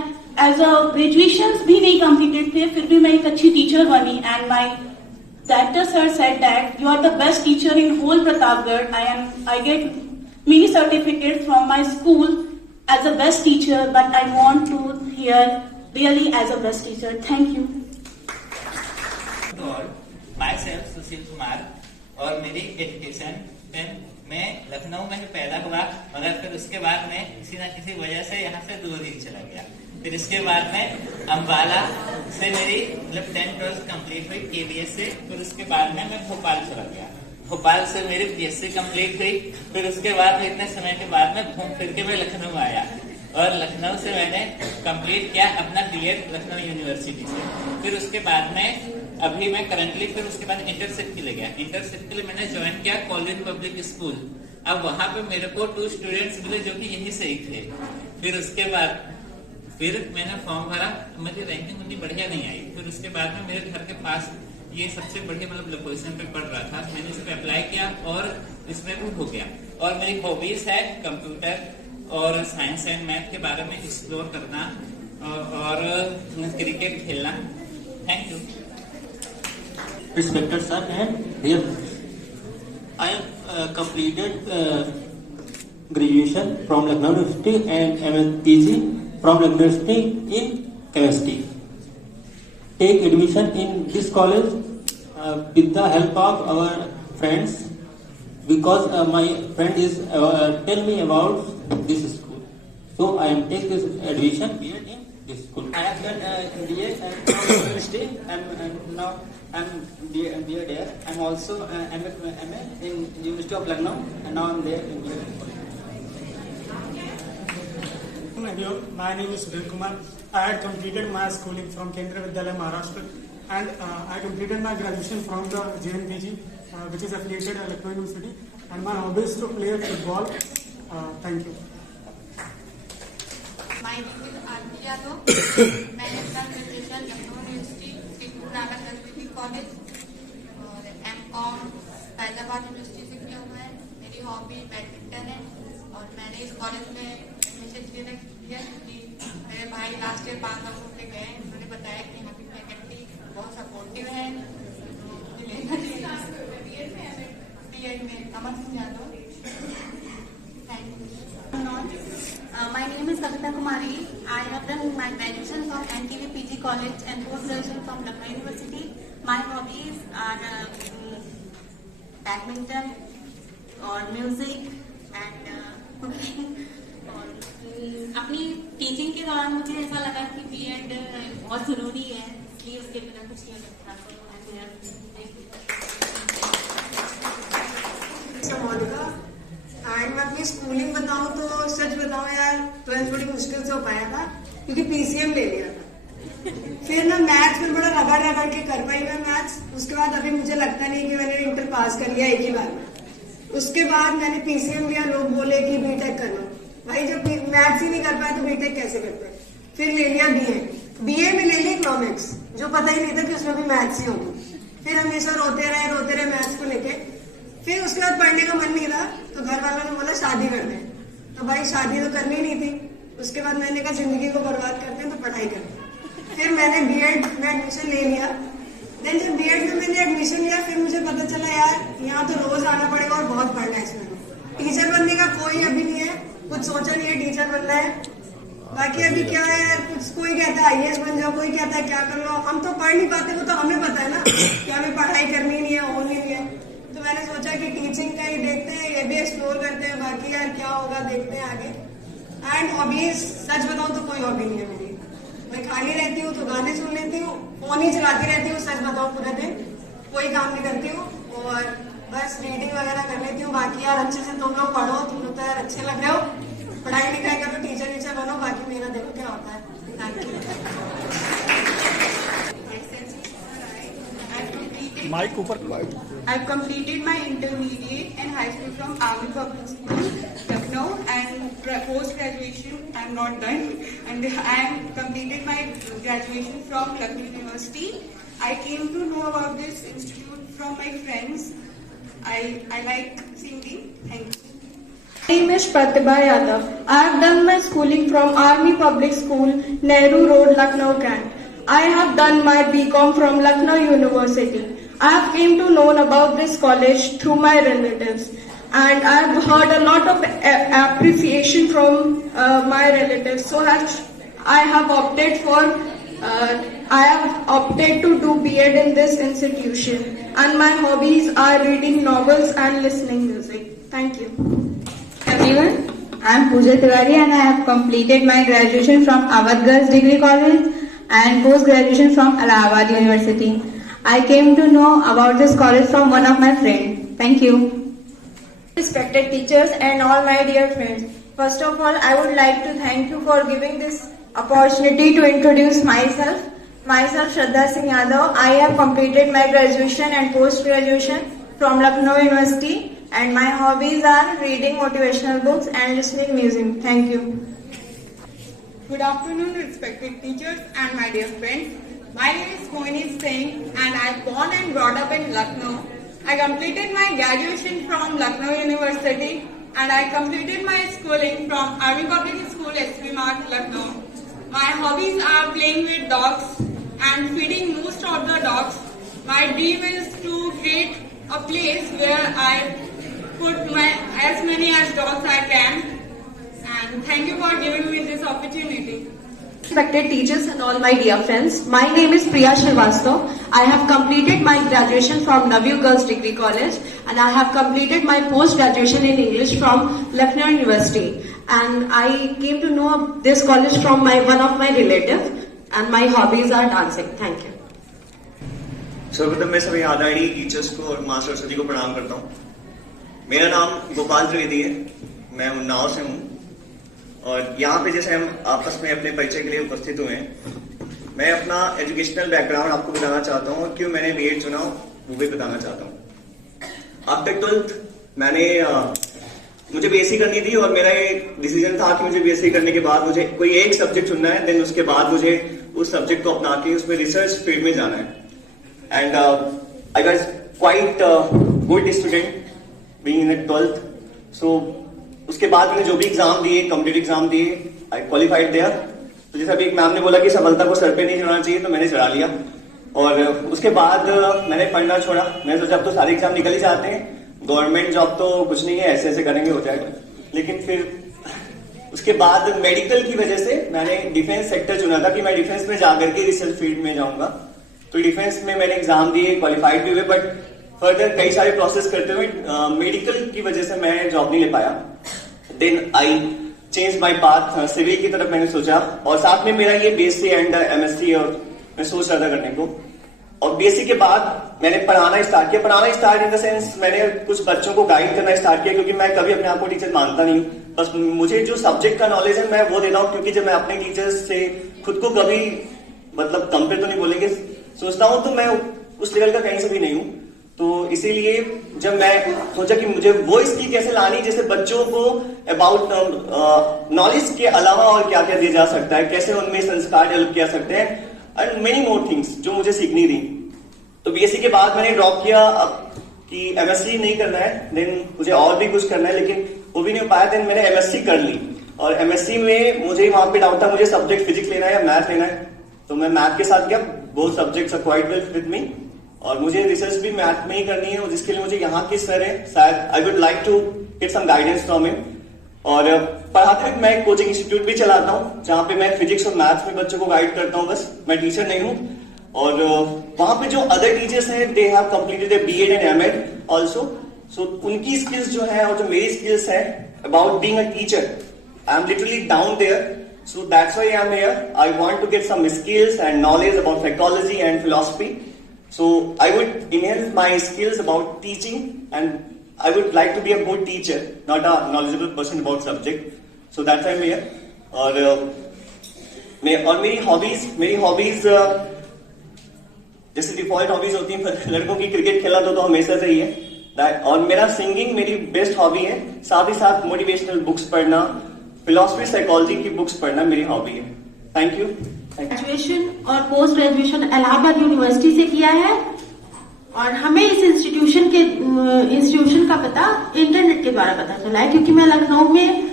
एज अ ग्रेजुएशन भी नहीं कंप्लीटेड थे, फिर भी मैं एक अच्छी टीचर बनी. And my director sir said that you are the best teacher in whole Pratapgarh. I get many certificates from my school as a best teacher, but I want to hear really as a best teacher. Thank you. Myself Sushil Kumar, और मेरी एजुकेशन मैं लखनऊ में पैदा हुआ, मगर फिर उसके बाद मैं किसी न किसी वजह से यहाँ से दूर ही चला गया. फिर इसके बाद में अम्बाला से मेरी मतलब 10-12 कंप्लीट हुई KBS से। फिर उसके बाद में मैं भोपाल चला गया, भोपाल से मेरी BSc कंप्लीट हुई। फिर उसके बाद में इतने समय के बाद में घूम फिर के मैं लखनऊ आया और लखनऊ से मैंने कंप्लीट किया अपना B.Ed लखनऊ यूनिवर्सिटी से। फिर उसके बाद में अभी मैं करंटली फिर उसके बाद इंटरसेप्ट के लिए गया। इंटरसेप्ट के लिए मैंने ज्वाइन किया कॉलेज पब्लिक स्कूल। अब वहां पे मेरे को 2 स्टूडेंट्स मिले जो कि यहीं से ही थे। फिर उसके बाद फिर मैंने फॉर्म भरा, मुझे रैंकिंग उतनी बढ़िया नहीं आई। फिर उसके बाद में मेरे घर के पास ये सबसे बढ़िया मतलब पोजीशन पे पढ़ रहा था, मैंने इस पे अप्लाई किया और इसमें भी हो गया। और मेरी हॉबीज है कंप्यूटर और साइंस एंड मैथ के बारे में एक्सप्लोर करना और क्रिकेट खेलना। Thank you. Respected sir and dear friends, I have completed graduation from Lucknow University and PG from Lucknow University in chemistry. Take admission in this college with the help of our friends, because my friend is tell me about this school, so I am take this admission here in this school. I have done BA from University and now I'm BA there. I'm also MA in University of Lucknow and now I'm there in BA. My name is Sudhir Kumar. I had completed my schooling from Kendriya Vidyalaya, Maharashtra, and I completed my graduation from the JNPG, which is affiliated at Lucknow University. And my hobby is to play football. Thank you. My name is Aarti Yadav. मैंने अपना graduation Lucknow university Shri Guru Nanak Dev college और M.Com फैजाबाद यूनिवर्सिटी से किया हुआ है। मेरी हॉबी बैडमिंटन है और मैंने इस कॉलेज में एडमिशन किया क्योंकि मेरे भाई लास्ट ईयर 5 वर्षों से गए। उन्होंने बताया कि यहाँ की फैकल्टी बहुत सपोर्टिव है, BEd में Amar Singh Yadav. My name is Kavita Kumari. I have done my graduation from NTV PG College and post-graduation from Lucknow University. My hobbies are badminton or music and cooking. और अपनी टीचिंग के दौरान मुझे ऐसा लगा कि BEd बहुत जरूरी है, इसलिए उसके बिना कुछ नहीं हो सकता। एंड मैं अपनी स्कूलिंग बताऊं तो सच बताऊं यार 12th बड़ी मुश्किल से हो पाया था क्योंकि PCM ले लिया था। फिर ना मैथ्स में बड़ा रगड़ के कर पाई मैं मैथ्स। उसके बाद अभी मुझे लगता नहीं कि मैंने इंटर पास कर लिया एक ही बार में। उसके बाद मैंने PCM लिया, लोग बोले कि B.Tech कर लो। भाई जब मैथ्स ही नहीं कर पाए तो B.Tech कैसे करते। फिर ले लिया BA में ले ली इकोनॉमिक्स, जो पता ही नहीं था कि उसमें भी मैथ्स ही होगी। फिर हमेशा रोते रहे मैथ्स को लेके। फिर उसके बाद पढ़ने का मन नहीं था तो घर वालों ने बोला शादी कर दें, तो भाई शादी तो करनी नहीं थी। उसके बाद मैंने कहा जिंदगी को बर्बाद करते हैं तो पढ़ाई करते। फिर मैंने B.Ed में एडमिशन ले लिया। देन जब B.Ed में मैंने एडमिशन लिया फिर मुझे पता चला यार यहाँ तो रोज आना पड़ेगा और बहुत पढ़ना है इसमें। टीचर बनने का कोई अभी नहीं है, कुछ सोचा नहीं है टीचर बनना है। बाकी अभी क्या है यार, कुछ कोई कहता है IAS बन जाओ, कोई कहता है क्या कर लो। हम तो पढ़ नहीं पाते, वो तो हमें पता है ना कि हमें पढ़ाई करनी नहीं है, होनी नहीं है। तो मैंने सोचा कि टीचिंग का ही देखते हैं, ये भी एक्सप्लोर करते हैं। बाकी यार क्या होगा देखते हैं आगे। एंड हॉबीज सच बताऊं तो कोई हॉबी नहीं है मेरी। मैं खाली रहती हूँ तो गाने सुन लेती हूँ, फोन ही चलाती रहती हूँ। सच बताऊं पूरे दिन कोई काम नहीं करती हूँ और बस रीडिंग वगैरह कर लेती हूँ। बाकी यार अच्छे से तुम लोग पढ़ो, तुम लोग तो यार अच्छे लग रहे हो, पढ़ाई लिखाई करो, टीचर बनो। बाकी मेरा देखो क्या होता है। माइक ऊपर। I've completed my intermediate and high school from Army Public School, Lucknow, and post-graduation I'm not done. And I completed my graduation from Lucknow University. I came to know about this institute from my friends. I like singing. Thank you. My name is Pratibha Yadav. I have done my schooling from Army Public School, Nehru Road, Lucknow, Kent. I have done my B.Com from Lucknow University. I have came to know about this college through my relatives, and I have heard a lot of appreciation from my relatives. So I have opted to do B.Ed in this institution, and my hobbies are reading novels and listening music. Thank you. Everyone, I am Pooja Tiwari and I have completed my graduation from Awadh Girls Degree College and post-graduation from Allahabad University. I came to know about this college from one of my friends. Thank you. Respected teachers and all my dear friends, first of all, I would like to thank you for giving this opportunity to introduce myself. Myself, Shraddha Singh Yadav. I have completed my graduation and post-graduation from Lucknow University, and my hobbies are reading motivational books and listening music. Thank you. Good afternoon, respected teachers and my dear friends. My name is Moini Singh and I am born and brought up in Lucknow. I completed my graduation from Lucknow University and I completed my schooling from Army Public School, SP Mart, Lucknow. My hobbies are playing with dogs and feeding most of the dogs. My dream is to create a place where I put as many as dogs I can. And thank you for giving me this opportunity. Respected teachers and all my dear friends, my name is Priya Srivastav. I have completed my graduation from Navyu Girls Degree College and I have completed my post-graduation in English from Lucknow University. And I came to know this college from one of my relatives and my hobbies are dancing. Thank you. सर्वप्रथम मैं सभी आदरणीय टीचर्स को और मां सरस्वती को प्रणाम करता हूँ। मेरा नाम गोपाल त्रिवेदी है, मैं उन्नाव से हूँ और यहाँ पे जैसे हम आपस में अपने परिचय के लिए उपस्थित हुए हैं, मैं अपना एजुकेशनल बैकग्राउंड आपको बताना चाहता हूँ और क्यों मैंने बीएड चुना वो भी बताना चाहता हूँ। आफ्टर 12th मुझे बीएससी करनी थी और मेरा एक डिसीजन था कि मुझे बीएससी करने के बाद मुझे कोई एक सब्जेक्ट चुनना है, देन उसके बाद मुझे उस सब्जेक्ट को अपना के उसमें रिसर्च फील्ड में जाना है। And I was quite good student being in 12th। सो उसके बाद मैंने जो भी एग्जाम दिए, कॉम्पिटिटिव एग्जाम दिए, आई क्वालिफाइड देयर। तो जैसा अभी एक मैम ने बोला कि सफलता को सर पे नहीं चढ़ाना चाहिए, तो मैंने चढ़ा लिया और उसके बाद मैंने पढ़ना छोड़ा। मैंने सोचा अब तो सारे एग्जाम निकल ही जाते हैं, गवर्नमेंट जॉब तो कुछ नहीं है, ऐसे ऐसे करेंगे हो जाएगा। लेकिन फिर उसके बाद मेडिकल की वजह से मैंने डिफेंस सेक्टर चुना था कि मैं डिफेंस में जाकर के रिसर्च फील्ड में जाऊंगा। तो डिफेंस में मैंने एग्जाम दिए, क्वालिफाइड भी हुए, बट फर्दर कई सारे प्रोसेस करते हुए मेडिकल की वजह से मैं जॉब नहीं ले पाया। Then I change my path, civil की तरफ मैंने सोचा और साथ में मेरा ये बीएससी एंड एमएससी और मैं सोच रहा था करने को। और बीएससी के बाद मैंने पढ़ाना स्टार्ट किया। पढ़ाना स्टार्ट इन द सेंस मैंने कुछ बच्चों को गाइड करना स्टार्ट किया, क्योंकि मैं कभी अपने आप को टीचर मानता नहीं हूँ। बस मुझे जो सब्जेक्ट का नॉलेज है मैं वो देता हूँ, क्योंकि जब मैं अपने टीचर्स से खुद को कभी मतलब कंपेयर तो नहीं बोलेंगे सोचता हूँ, तो मैं उस लेवल का कहीं से भी नहीं हूँ। तो इसीलिए जब मैं सोचा कि मुझे वो स्किल कैसे लानी, जैसे बच्चों को अबाउट नॉलेज के अलावा और क्या क्या दिया जा सकता है, कैसे उनमें संस्कार डेवलप किया सकते हैं एंड मेनी मोर थिंग्स जो मुझे सीखनी थी। तो बीएससी के बाद मैंने ड्रॉप किया कि एमएससी नहीं करना है, देन मुझे और भी कुछ करना है, लेकिन वो भी नहीं हो पाया। देन मैंने एमएससी कर ली और एमएससी में मुझे वहां पे डाउट था मुझे सब्जेक्ट फिजिक्स लेना है या मैथ लेना है। तो मैं मैथ के साथ गया, both subjects are quite well with me और मुझे रिसर्च भी मैथ में ही करनी है, जिसके लिए मुझे यहाँ के सर है, शायद I would like to get some guidance from him. और पढ़ाते हुए मैं एक कोचिंग इंस्टीट्यूट भी चलाता हूँ जहाँ पे मैं फिजिक्स और मैथ्स में बच्चों को गाइड करता हूँ। बस मैं टीचर नहीं हूँ। और वहां पे जो अदर टीचर्स हैं they have completed a BEd and MEd also. So उनकी स्किल्स जो है और जो मेरी स्किल्स है about being a teacher, I am literally down there. So that's why I am here. I want to get some skills and knowledge about psychology and philosophy. So I would enhance my skills about teaching, and I would like to be a good teacher, not a knowledgeable person about subject. So that's why I'm here. और मेरी हॉबीज जैसे डिफॉल्ट हॉबीज होती हैं लड़कों की, क्रिकेट खेलना तो हमेशा से ही है। और मेरा सिंगिंग मेरी बेस्ट हॉबी है, साथ ही साथ मोटिवेशनल बुक्स पढ़ना, फिलॉसफी साइकोलॉजी की बुक्स पढ़ना मेरी हॉबी है। Thank you. ग्रेजुएशन और पोस्ट ग्रेजुएशन इलाहाबाद यूनिवर्सिटी से किया है और हमें इस इंस्टीट्यूशन का पता इंटरनेट के द्वारा पता चला है, क्योंकि मैं लखनऊ में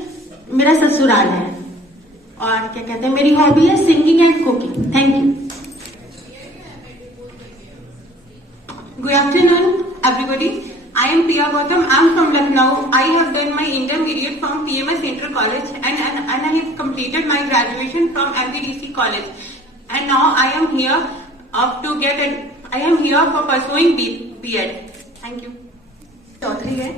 मेरा ससुराल है। और क्या कहते हैं, मेरी हॉबी है singing and cooking. Thank you. Good afternoon, everybody. I am Priya Gautam. I am from Lucknow. I have done my intermediate from PMS Inter College and I have completed my graduation from MPDC College. And now I am here for pursuing B.Ed. Thank you. Chaudhary है।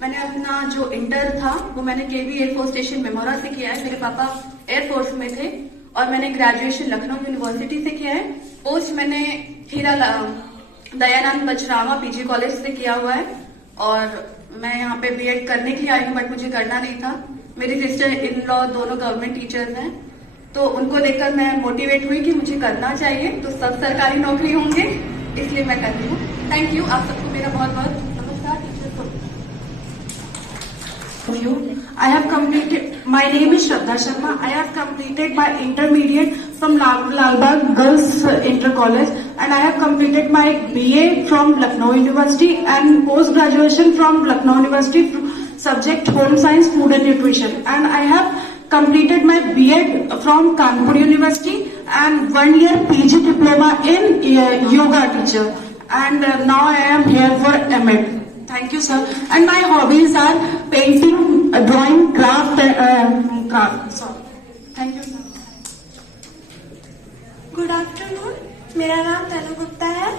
मैंने अपना जो इंटर था वो मैंने केवी एयरफोर्स स्टेशन मेमोरा से किया है। मेरे पापा एयरफोर्स में थे। और मैंने ग्रेजुएशन लखनऊ यूनिवर्सिटी से किया है। पोस्ट मैंने हीरा दयानंद बचरावा पीजी कॉलेज से किया हुआ है। और मैं यहाँ पे बीएड करने के लिए आई हूँ, बट मुझे करना नहीं था। मेरी सिस्टर इन लॉ दोनों गवर्नमेंट टीचर्स हैं, तो उनको देखकर मैं मोटिवेट हुई कि मुझे करना चाहिए, तो सब सरकारी नौकरी होंगे, इसलिए मैं कर रही हूँ। Thank you. आप सबको मेरा बहुत बहुत नमस्कार। I have completed, my name is Shraddha Sharma. I have completed my intermediate from Lalbagh Girls Inter College, and I have completed my BA from Lucknow University and post-graduation from Lucknow University, subject Home Science, Food and Nutrition. And I have completed my B.Ed from Kanpur University and 1 year PG diploma in yoga teacher. And now I am here for M.Ed. Thank you, sir. And my hobbies are painting, drawing, craft. So, thank you, sir. Good afternoon, मेरा नाम तनु गुप्ता है।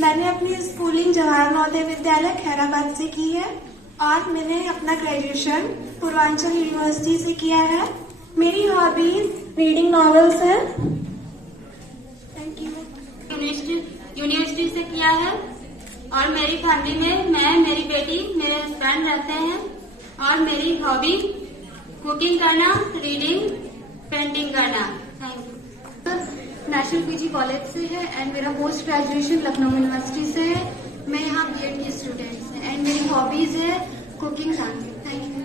मैंने अपनी स्कूलिंग जवाहर नवोदय विद्यालय खैराबाद से की है और मैंने अपना ग्रेजुएशन पूर्वांचल यूनिवर्सिटी से किया है। मेरी हॉबीज रीडिंग नॉवेल्स है। Thank you. यूनिवर्सिटी से किया है। और मेरी फैमिली में मैं, मेरी बेटी, मेरे हस्बैंड रहते हैं। और मेरी हॉबी कुकिंग करना, रीडिंग, पेंटिंग करना। Thank you. National PG college से है एंड मेरा पोस्ट ग्रेजुएशन लखनऊ यूनिवर्सिटी से है। मैं यहाँ बीएड की स्टूडेंट हूँ एंड मेरी हॉबीज है कुकिंग, डांसिंग। Thank you.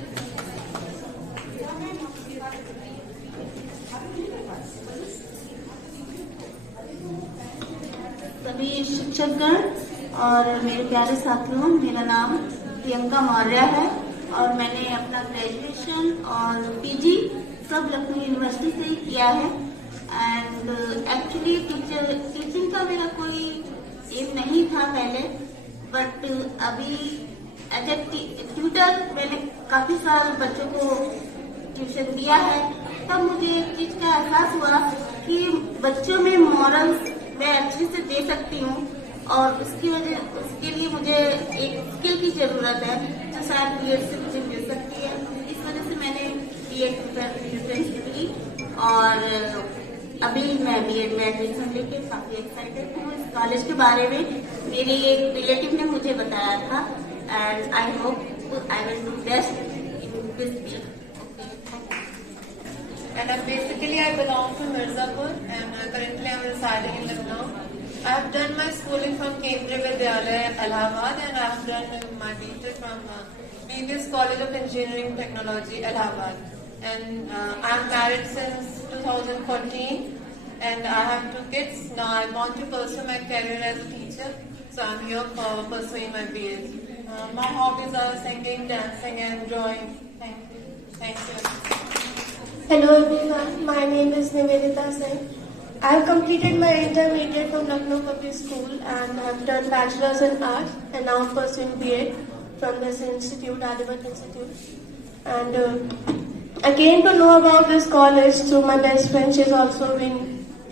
सभी शिक्षकगण और मेरे प्यारे साथियों, मेरा नाम प्रियंका मौर्य है और मैंने अपना ग्रेजुएशन और पीजी सब लखनऊ यूनिवर्सिटी से ही किया है। एंड एक्चुअली टीचिंग का मेरा कोई एम नहीं था पहले, बट अभी एज ए ट्यूटर मैंने काफी साल बच्चों को ट्यूशन दिया है। तब मुझे एक चीज का एहसास हुआ कि बच्चों में मॉरल्स मैं अच्छे से दे सकती हूँ और उसके लिए मुझे एक स्किल की जरूरत है जो शायद बीएड से मुझे मिल सकती है। इस वजह से मैंने बीएड प्रेफरेंस ली और अभी मैं बीएड में एडमिशन लेके काफी एक्साइटेड हूँ। इस कॉलेज के बारे में मेरी एक रिलेटिव ने मुझे बताया था and I hope I will do best in this field. And basically I belong to Mirzapur and currently I'm residing in Lucknow. I have done my schooling from Kendriya Vidyalaya, Allahabad, and I have done my B.Tech from BBS College of Engineering Technology, Allahabad. And I am married since 2014 and I have 2 kids. Now I want to pursue my career as a teacher, so I am here for pursuing my B.Ed. My hobbies are singing, dancing and drawing. Thank you. Thank you. Hello everyone, my name is Nivedita Singh. I have completed my intermediate from Lucknow Public School and have done bachelor's in arts and now pursuing B.Ed from this institute, Aryabhat Institute. And I came to know about this college through my best friend. She's also been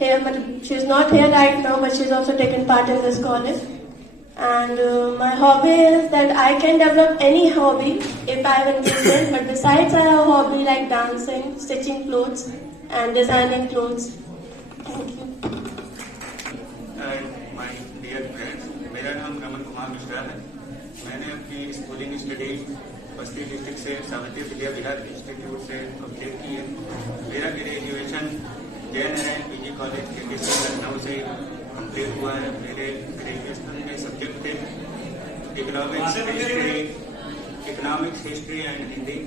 here, but she's not here right now, but she's also taken part in this college. And my hobby is that I can develop any hobby if I am interested, but besides I have a hobby like dancing, stitching clothes and designing clothes. Thank you. My dear friends, मेरा नाम रमन कुमार मिश्रा है। मैंने अपनी स्कूलिंग स्टडी बस्ती डिस्ट्रिक्ट से सावित्री विद्या विहार इंस्टीट्यूट से कंप्लीट की है। मेरा ग्रेजुएशन JNRI पीजी कॉलेज के लखनऊ से कंप्लीट हुआ है। मेरे ग्रेजुएशन में सब्जेक्ट थे इकोनॉमिक्स, हिस्ट्री एंड हिंदी।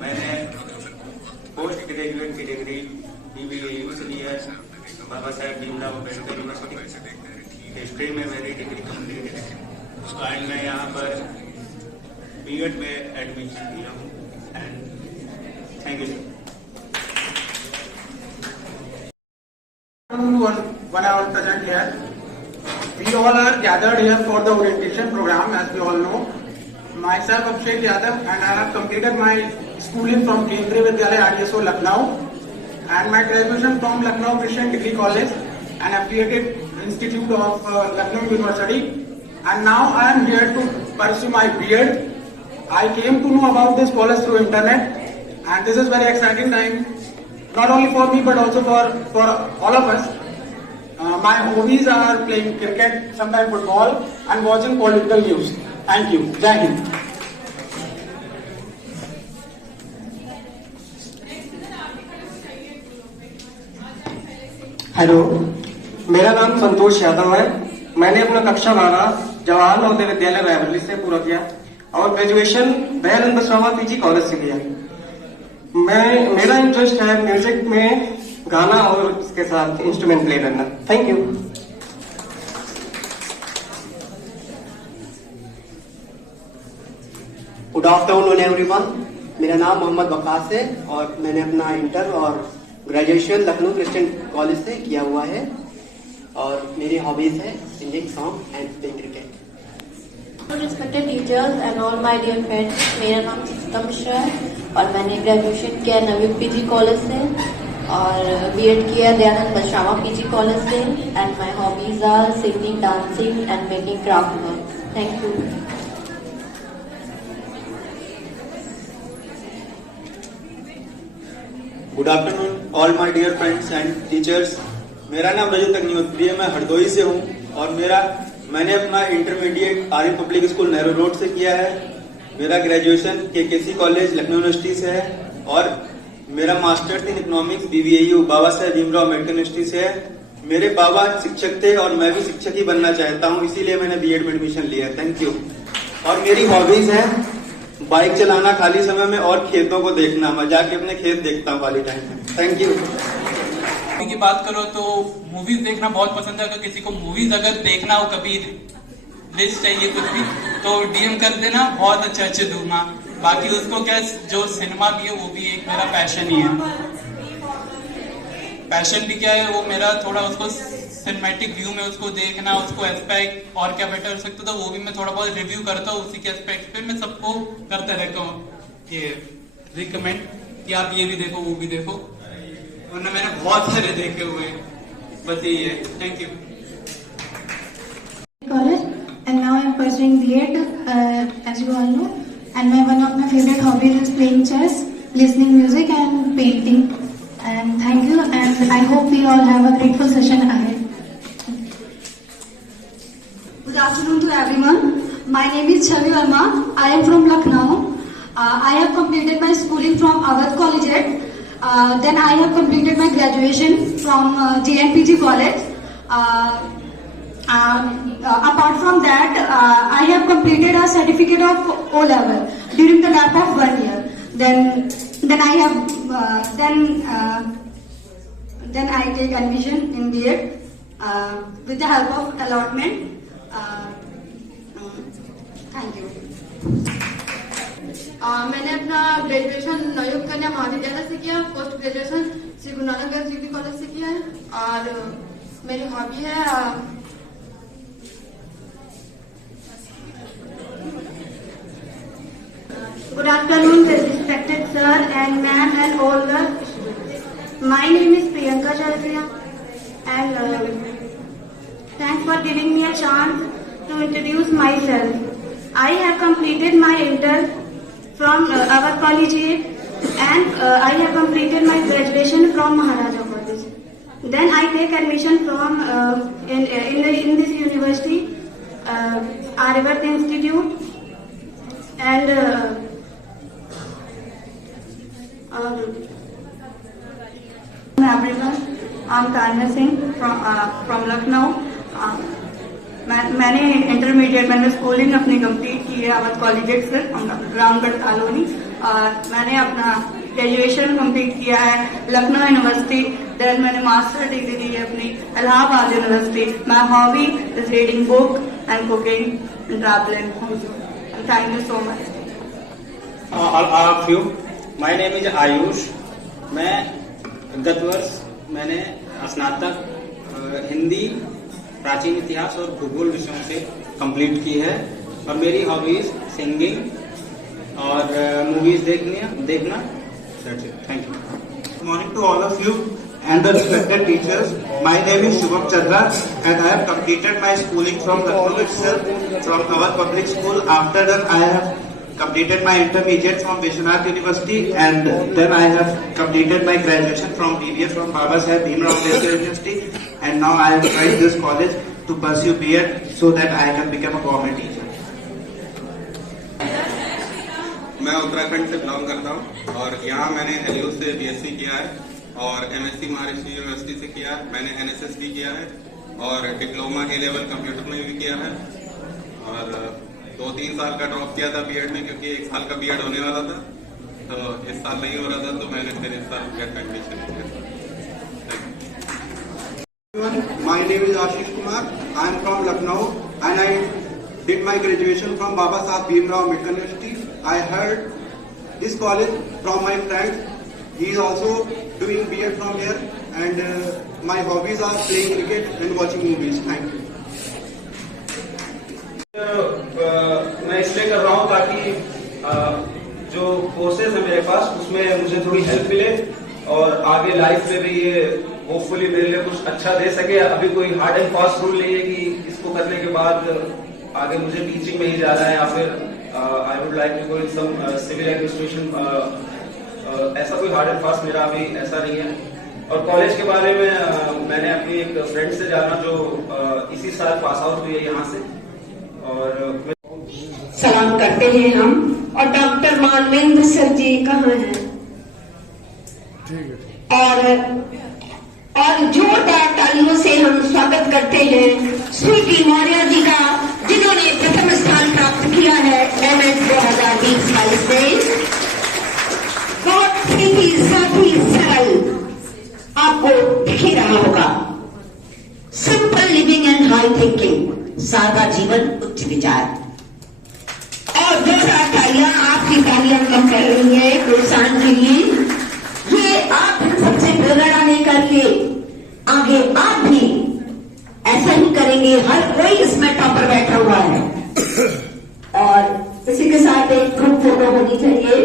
मैंने पोस्ट ग्रेजुएट की डिग्री BBAU से ली है, बाबा साहेब भीमराव अम्बेडकर यूनिवर्सिटी। हिस्ट्री में मेरी डिग्री कंप्लीट है एंड मैं यहाँ पर बीएड में एडमिशन लिया हूँ and thank you sir. What I will present here. We all are gathered here for the orientation program, as we all know. Myself, Abhishek Yadav, and I have completed my schooling from Kendriya Vidyalaya, ISO Lucknow, and my graduation from Lucknow Christian Degree College, an affiliated institute of Lucknow University. And now I am here to pursue my B.Ed I came to know about this college through internet, and this is very exciting time, not only for me but also for all of us. My hobbies are playing cricket, sometimes football, and watching political news. Thank you. Jai Hind. Hello, मेरा नाम संतोष यादव है। मैंने अपना कक्षा 12 जवाहर नवोदय विद्यालय रायबरेली से पूरा किया और graduation Dayanand Sharma PG college से किया। मेरा इंटरेस्ट है म्यूजिक में, गाना और इसके साथ इंस्ट्रूमेंट प्ले करना। Thank you. Good afternoon everyone. मेरा नाम मोहम्मद वकास है और मैंने अपना इंटर और ग्रेजुएशन लखनऊ क्रिश्चियन कॉलेज से किया हुआ है और मेरी हॉबीज है singing, song and play cricket. Respected teachers and all my dear friends, मेरा नाम चित्ता मिश्रा है और मैंने ग्रेजुएशन किया नवयुग पीजी कॉलेज से और बीएड किया दयानंद शर्मा पीजी कॉलेज से and my hobbies are singing, dancing and making craft work. Thank you. Good afternoon all my dear friends and teachers. मेरा नाम रजत अग्निहोत्री है, मैं हरदोई से हूँ और मैंने अपना intermediate Aryan public school Nehru road से किया है। मेरा graduation KKC college Lucknow university से है और मेरा masters in economics BBAU Baba Saheb Bhimrao Ambedkar university से है। मेरे बाबा शिक्षक थे और मैं भी शिक्षक ही बनना चाहता हूँ, इसीलिए मैंने बीएड में एडमिशन लिया। Thank you. और मेरी हॉबीज है बाइक चलाना खाली समय में और खेतों को देखना। मैं जाके अपने खेत देखता हूँ खाली टाइम में। Thank you. की बात करो तो मूवीज देखना बहुत पसंद है। अगर किसी को मूवीज अगर देखना हो, कभी लिस्ट चाहिए कुछ भी, तो DM कर देना, बहुत अच्छे दूंगा। बाकी उसको क्या, जो सिनेमा भी है वो भी एक मेरा पैशन ही है। पैशन भी क्या है, वो मेरा थोड़ा उसको सिनेमैटिक व्यू में उसको देखना, उसको एस्पेक्ट और क्या बेटर हो सकता था वो भी मैं थोड़ा बहुत रिव्यू करता हूँ। उसी के एस्पेक्ट पे मैं सबको करता रहता हूँ ये रिकमेंड कि आप ये भी देखो वो भी देखो, वरना मैंने बहुत सारे देखे हुए हैं। बस यही है। Thank you. College and now I am pursuing B.Ed as you all know, and one of my favorite hobbies is playing chess, listening music and painting. And thank you, and I hope we all have a grateful session ahead. Good afternoon to everyone. My name is Chavi Verma. I am from Lucknow. I have completed my schooling from Awadh Collegiate. Then I have completed my graduation from JNPG College. Apart from that, I have completed a certificate of O level during the gap of 1 year. Then I have then I take admission in B.Ed with the help of allotment. Thank you. मैंने अपना ग्रेजुएशन नवयुग कन्या महाविद्यालय से किया, post graduation Shri Guru Nanak Dev degree college से किया है और मेरी हॉबी है Good afternoon, respected sir and ma'am and all the students. My name is Priyanka Chaudhary and thanks for giving me a chance to introduce myself. I have completed my inter from Awadh Collegiate and I have completed my graduation from Maharaja College. Then I take admission from in this university, Aryabhat Institute and everyone, I'm Tanya Singh from Lucknow. मैंने इंटरमीडिएट मैंने स्कूलिंग अपनी कंप्लीट की है अवध कॉलेजिएट से रामगढ़ कॉलोनी और मैंने अपना ग्रेजुएशन कंप्लीट किया है लखनऊ यूनिवर्सिटी। देन मैंने मास्टर डिग्री ली है अपनी Allahabad university. My hobby is reading book and cooking and travelling. Thank you so much. All of you, my name is Ayush. मैं गत वर्ष मैंने स्नातक हिंदी, प्राचीन इतिहास और भूगोल विषयों से कंप्लीट की है और मेरी हॉबीज सिंगिंग और मूवीज देखना। Thank you. Good morning to all of you and the respected teachers. My name is Shubham Chandra and I have completed my schooling from Lucknow itself, from Awadh Public School. After that, I have completed my intermediate from Vishwanath University, and then I have completed my graduation from BBA from Baba Saheb Bhimrao Ambedkar University, and now I have joined this college to pursue B.Ed so that I can become a government teacher. मैं उत्तराखंड से बिलोंग करता हूँ और यहाँ मैंने एलयू से BSc किया है और MSc महाराष्ट्र यूनिवर्सिटी से किया है। मैंने NSS भी किया है और डिप्लोमा A-लेवल कंप्यूटर में भी किया है और 2-3 साल का ड्रॉप किया था B.Ed में क्योंकि 1 साल का B.Ed होने वाला था, तो इस साल नहीं हो रहा था, तो मैंने फिर इस साल B.Ed का एडमिशन किया। My name is Ashish Kumar. I am from Lucknow and I did my graduation from Baba Saheb Bhimrao Ambedkar University. I heard this college from my friend. He is also doing B.Ed from here, and my hobbies are playing cricket and watching movies. Thank you. मैं इसलिए कर रहा हूँ ताकि जो कोर्सेज है मेरे पास उसमें मुझे थोड़ी हेल्प मिले और आगे लाइफ में भी ये होपफुली मेरे लिए कुछ अच्छा दे सके। अभी कोई हार्ड एंड फास्ट रूल नहीं है कि इसको करने के बाद आगे मुझे टीचिंग में ही जाना है या फिर I would like to go in some civil administration. ऐसा कोई हार्ड एंड फास्ट मेरा अभी ऐसा नहीं है। और कॉलेज के बारे में मैंने अपनी एक फ्रेंड से जाना जो इसी साल पास आउट हुई है यहाँ से, और सलाम करते हैं हम। और डॉक्टर मानवेंद्र सर जी कहाँ हैं? और जोरदार तालियों से हम स्वागत करते हैं स्वीटी मौर्य जी का, जिन्होंने प्रथम स्थान प्राप्त किया है MS 2020-22 में। बहुत ही साथी सरल आपको दिख ही रहा होगा। Simple living and high thinking, सादा जीवन उच्च विचार। और जोरदार तालियां, आपकी तालियां कम कर रही है प्रोत्साहन के लिए। ये आप सबसे प्रेरणा लेकर के आगे आप भी ऐसा ही करेंगे। हर कोई इसमें टॉपर बैठा हुआ है और इसी के साथ एक ग्रुप फोटो होनी चाहिए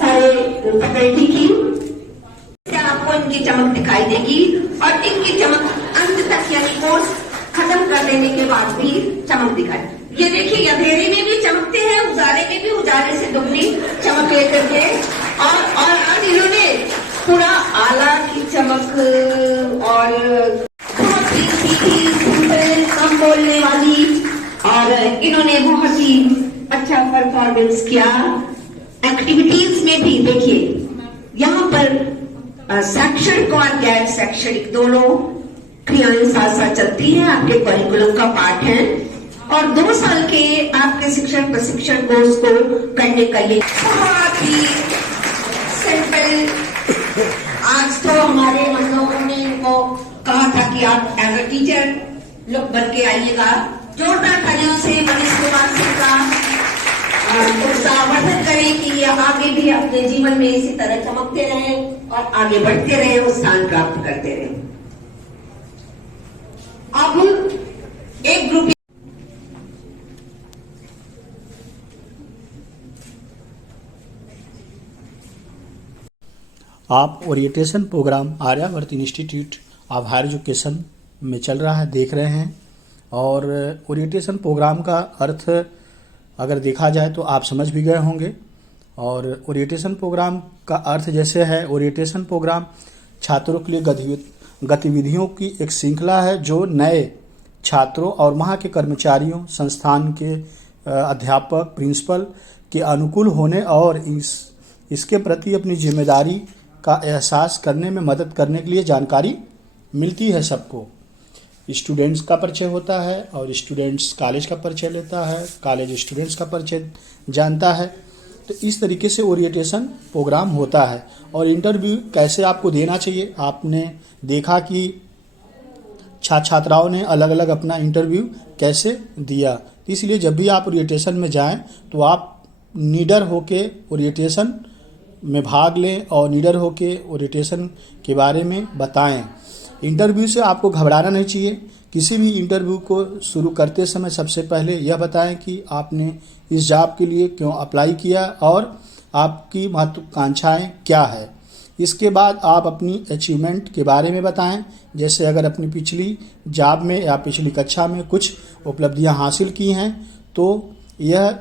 सारे फैकल्टी की। आपको इनकी चमक दिखाई देगी और इनकी चमक अंत तक, यानी कोर्स खत्म कर देने के बाद भी चमक दिखाई। ये देखिए, अंधेरे में भी चमकते हैं, उजाले में भी उजाले से दुगनी चमक लेकर के। और आज इन्होंने पूरा आला की चमक और बहुत ही सीधी, सिंपल, कम बोलने वाली, और इन्होंने बहुत ही अच्छा परफॉर्मेंस किया। एक्टिविटीज में भी देखिए, यहाँ पर शैक्षणिक और गैर शैक्षणिक दोनों क्रियाएं साथ साथ चलती हैं, आपके करिकुलम का पार्ट है। और 2 साल के आपके शिक्षण प्रशिक्षण कोर्स को करने का ये बहुत ही सिंपल। आज तो हमारे हम लोगों ने इनको कहा था कि आप एज अ टीचर लोग बन के आइएगा। जोरदार तालियों से मनीष कुमार सिंह का उत्साहवर्धन करें कि ये आगे भी अपने जीवन में इसी तरह चमकते रहें और आगे बढ़ते रहें और स्थान प्राप्त करते रहें। अब एक ग्रुप आप orientation programme Aryavart institute of higher education में चल रहा है, देख रहे हैं। और ओरिएंटेशन प्रोग्राम का अर्थ अगर देखा जाए तो आप समझ भी गए होंगे। और ओरिएंटेशन प्रोग्राम का अर्थ जैसे है, ओरिएंटेशन प्रोग्राम छात्रों के लिए गतिविधियों की एक श्रृंखला है जो नए छात्रों और वहाँ के कर्मचारियों, संस्थान के अध्यापक, प्रिंसिपल के अनुकूल होने और इसके प्रति अपनी जिम्मेदारी का एहसास करने में मदद करने के लिए जानकारी मिलती है। सबको स्टूडेंट्स का परिचय होता है और स्टूडेंट्स कॉलेज का परिचय लेता है, कॉलेज स्टूडेंट्स का परिचय जानता है। तो इस तरीके से ओरिएंटेशन प्रोग्राम होता है। और इंटरव्यू कैसे आपको देना चाहिए, आपने देखा कि छात्राओं ने अलग अलग अपना इंटरव्यू कैसे दिया। इसलिए जब भी आप ओरिएंटेशन में जाएं तो आप निडर होके ओरिएंटेशन में भाग लें और निडर होके ओरिएंटेशन के बारे में बताएं। इंटरव्यू से आपको घबराना नहीं चाहिए। किसी भी इंटरव्यू को शुरू करते समय सबसे पहले यह बताएं कि आपने इस जॉब के लिए क्यों अप्लाई किया और आपकी महत्वाकांक्षाएं क्या है। इसके बाद आप अपनी अचीवमेंट के बारे में बताएं। जैसे अगर अपनी पिछली जॉब में या पिछली कक्षा में कुछ उपलब्धियां हासिल की हैं तो यह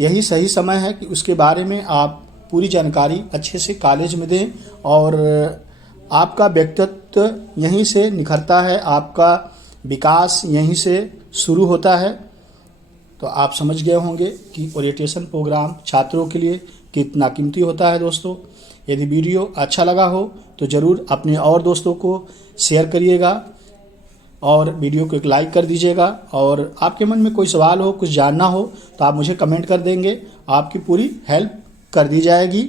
यही सही समय है कि उसके बारे में आप पूरी जानकारी अच्छे से कॉलेज में दें और आपका व्यक्तित्व यहीं से निखरता है, आपका विकास यहीं से शुरू होता है। तो आप समझ गए होंगे कि ओरिएंटेशन प्रोग्राम छात्रों के लिए कितना कीमती होता है। दोस्तों, यदि वीडियो अच्छा लगा हो तो ज़रूर अपने और दोस्तों को शेयर करिएगा और वीडियो को एक लाइक कर दीजिएगा। और आपके मन में कोई सवाल हो, कुछ जानना हो तो आप मुझे कमेंट कर देंगे, आपकी पूरी हेल्प कर दी जाएगी।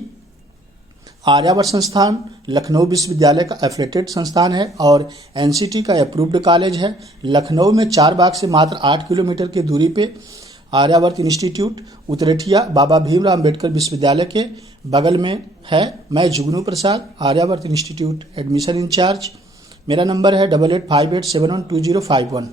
आर्यावर्त संस्थान लखनऊ विश्वविद्यालय का एफिलिएटेड संस्थान है और एनसीटी का अप्रूव्ड कॉलेज है। लखनऊ में 4 बाग से मात्र 8 किलोमीटर की दूरी पे आर्यावर्त इंस्टीट्यूट उतरेठिया बाबा भीमराव अम्बेडकर विश्वविद्यालय के बगल में है। मैं जुगनू प्रसाद, आर्यावर्त इंस्टीट्यूट एडमिशन इंचार्ज। मेरा नंबर है 8858712051।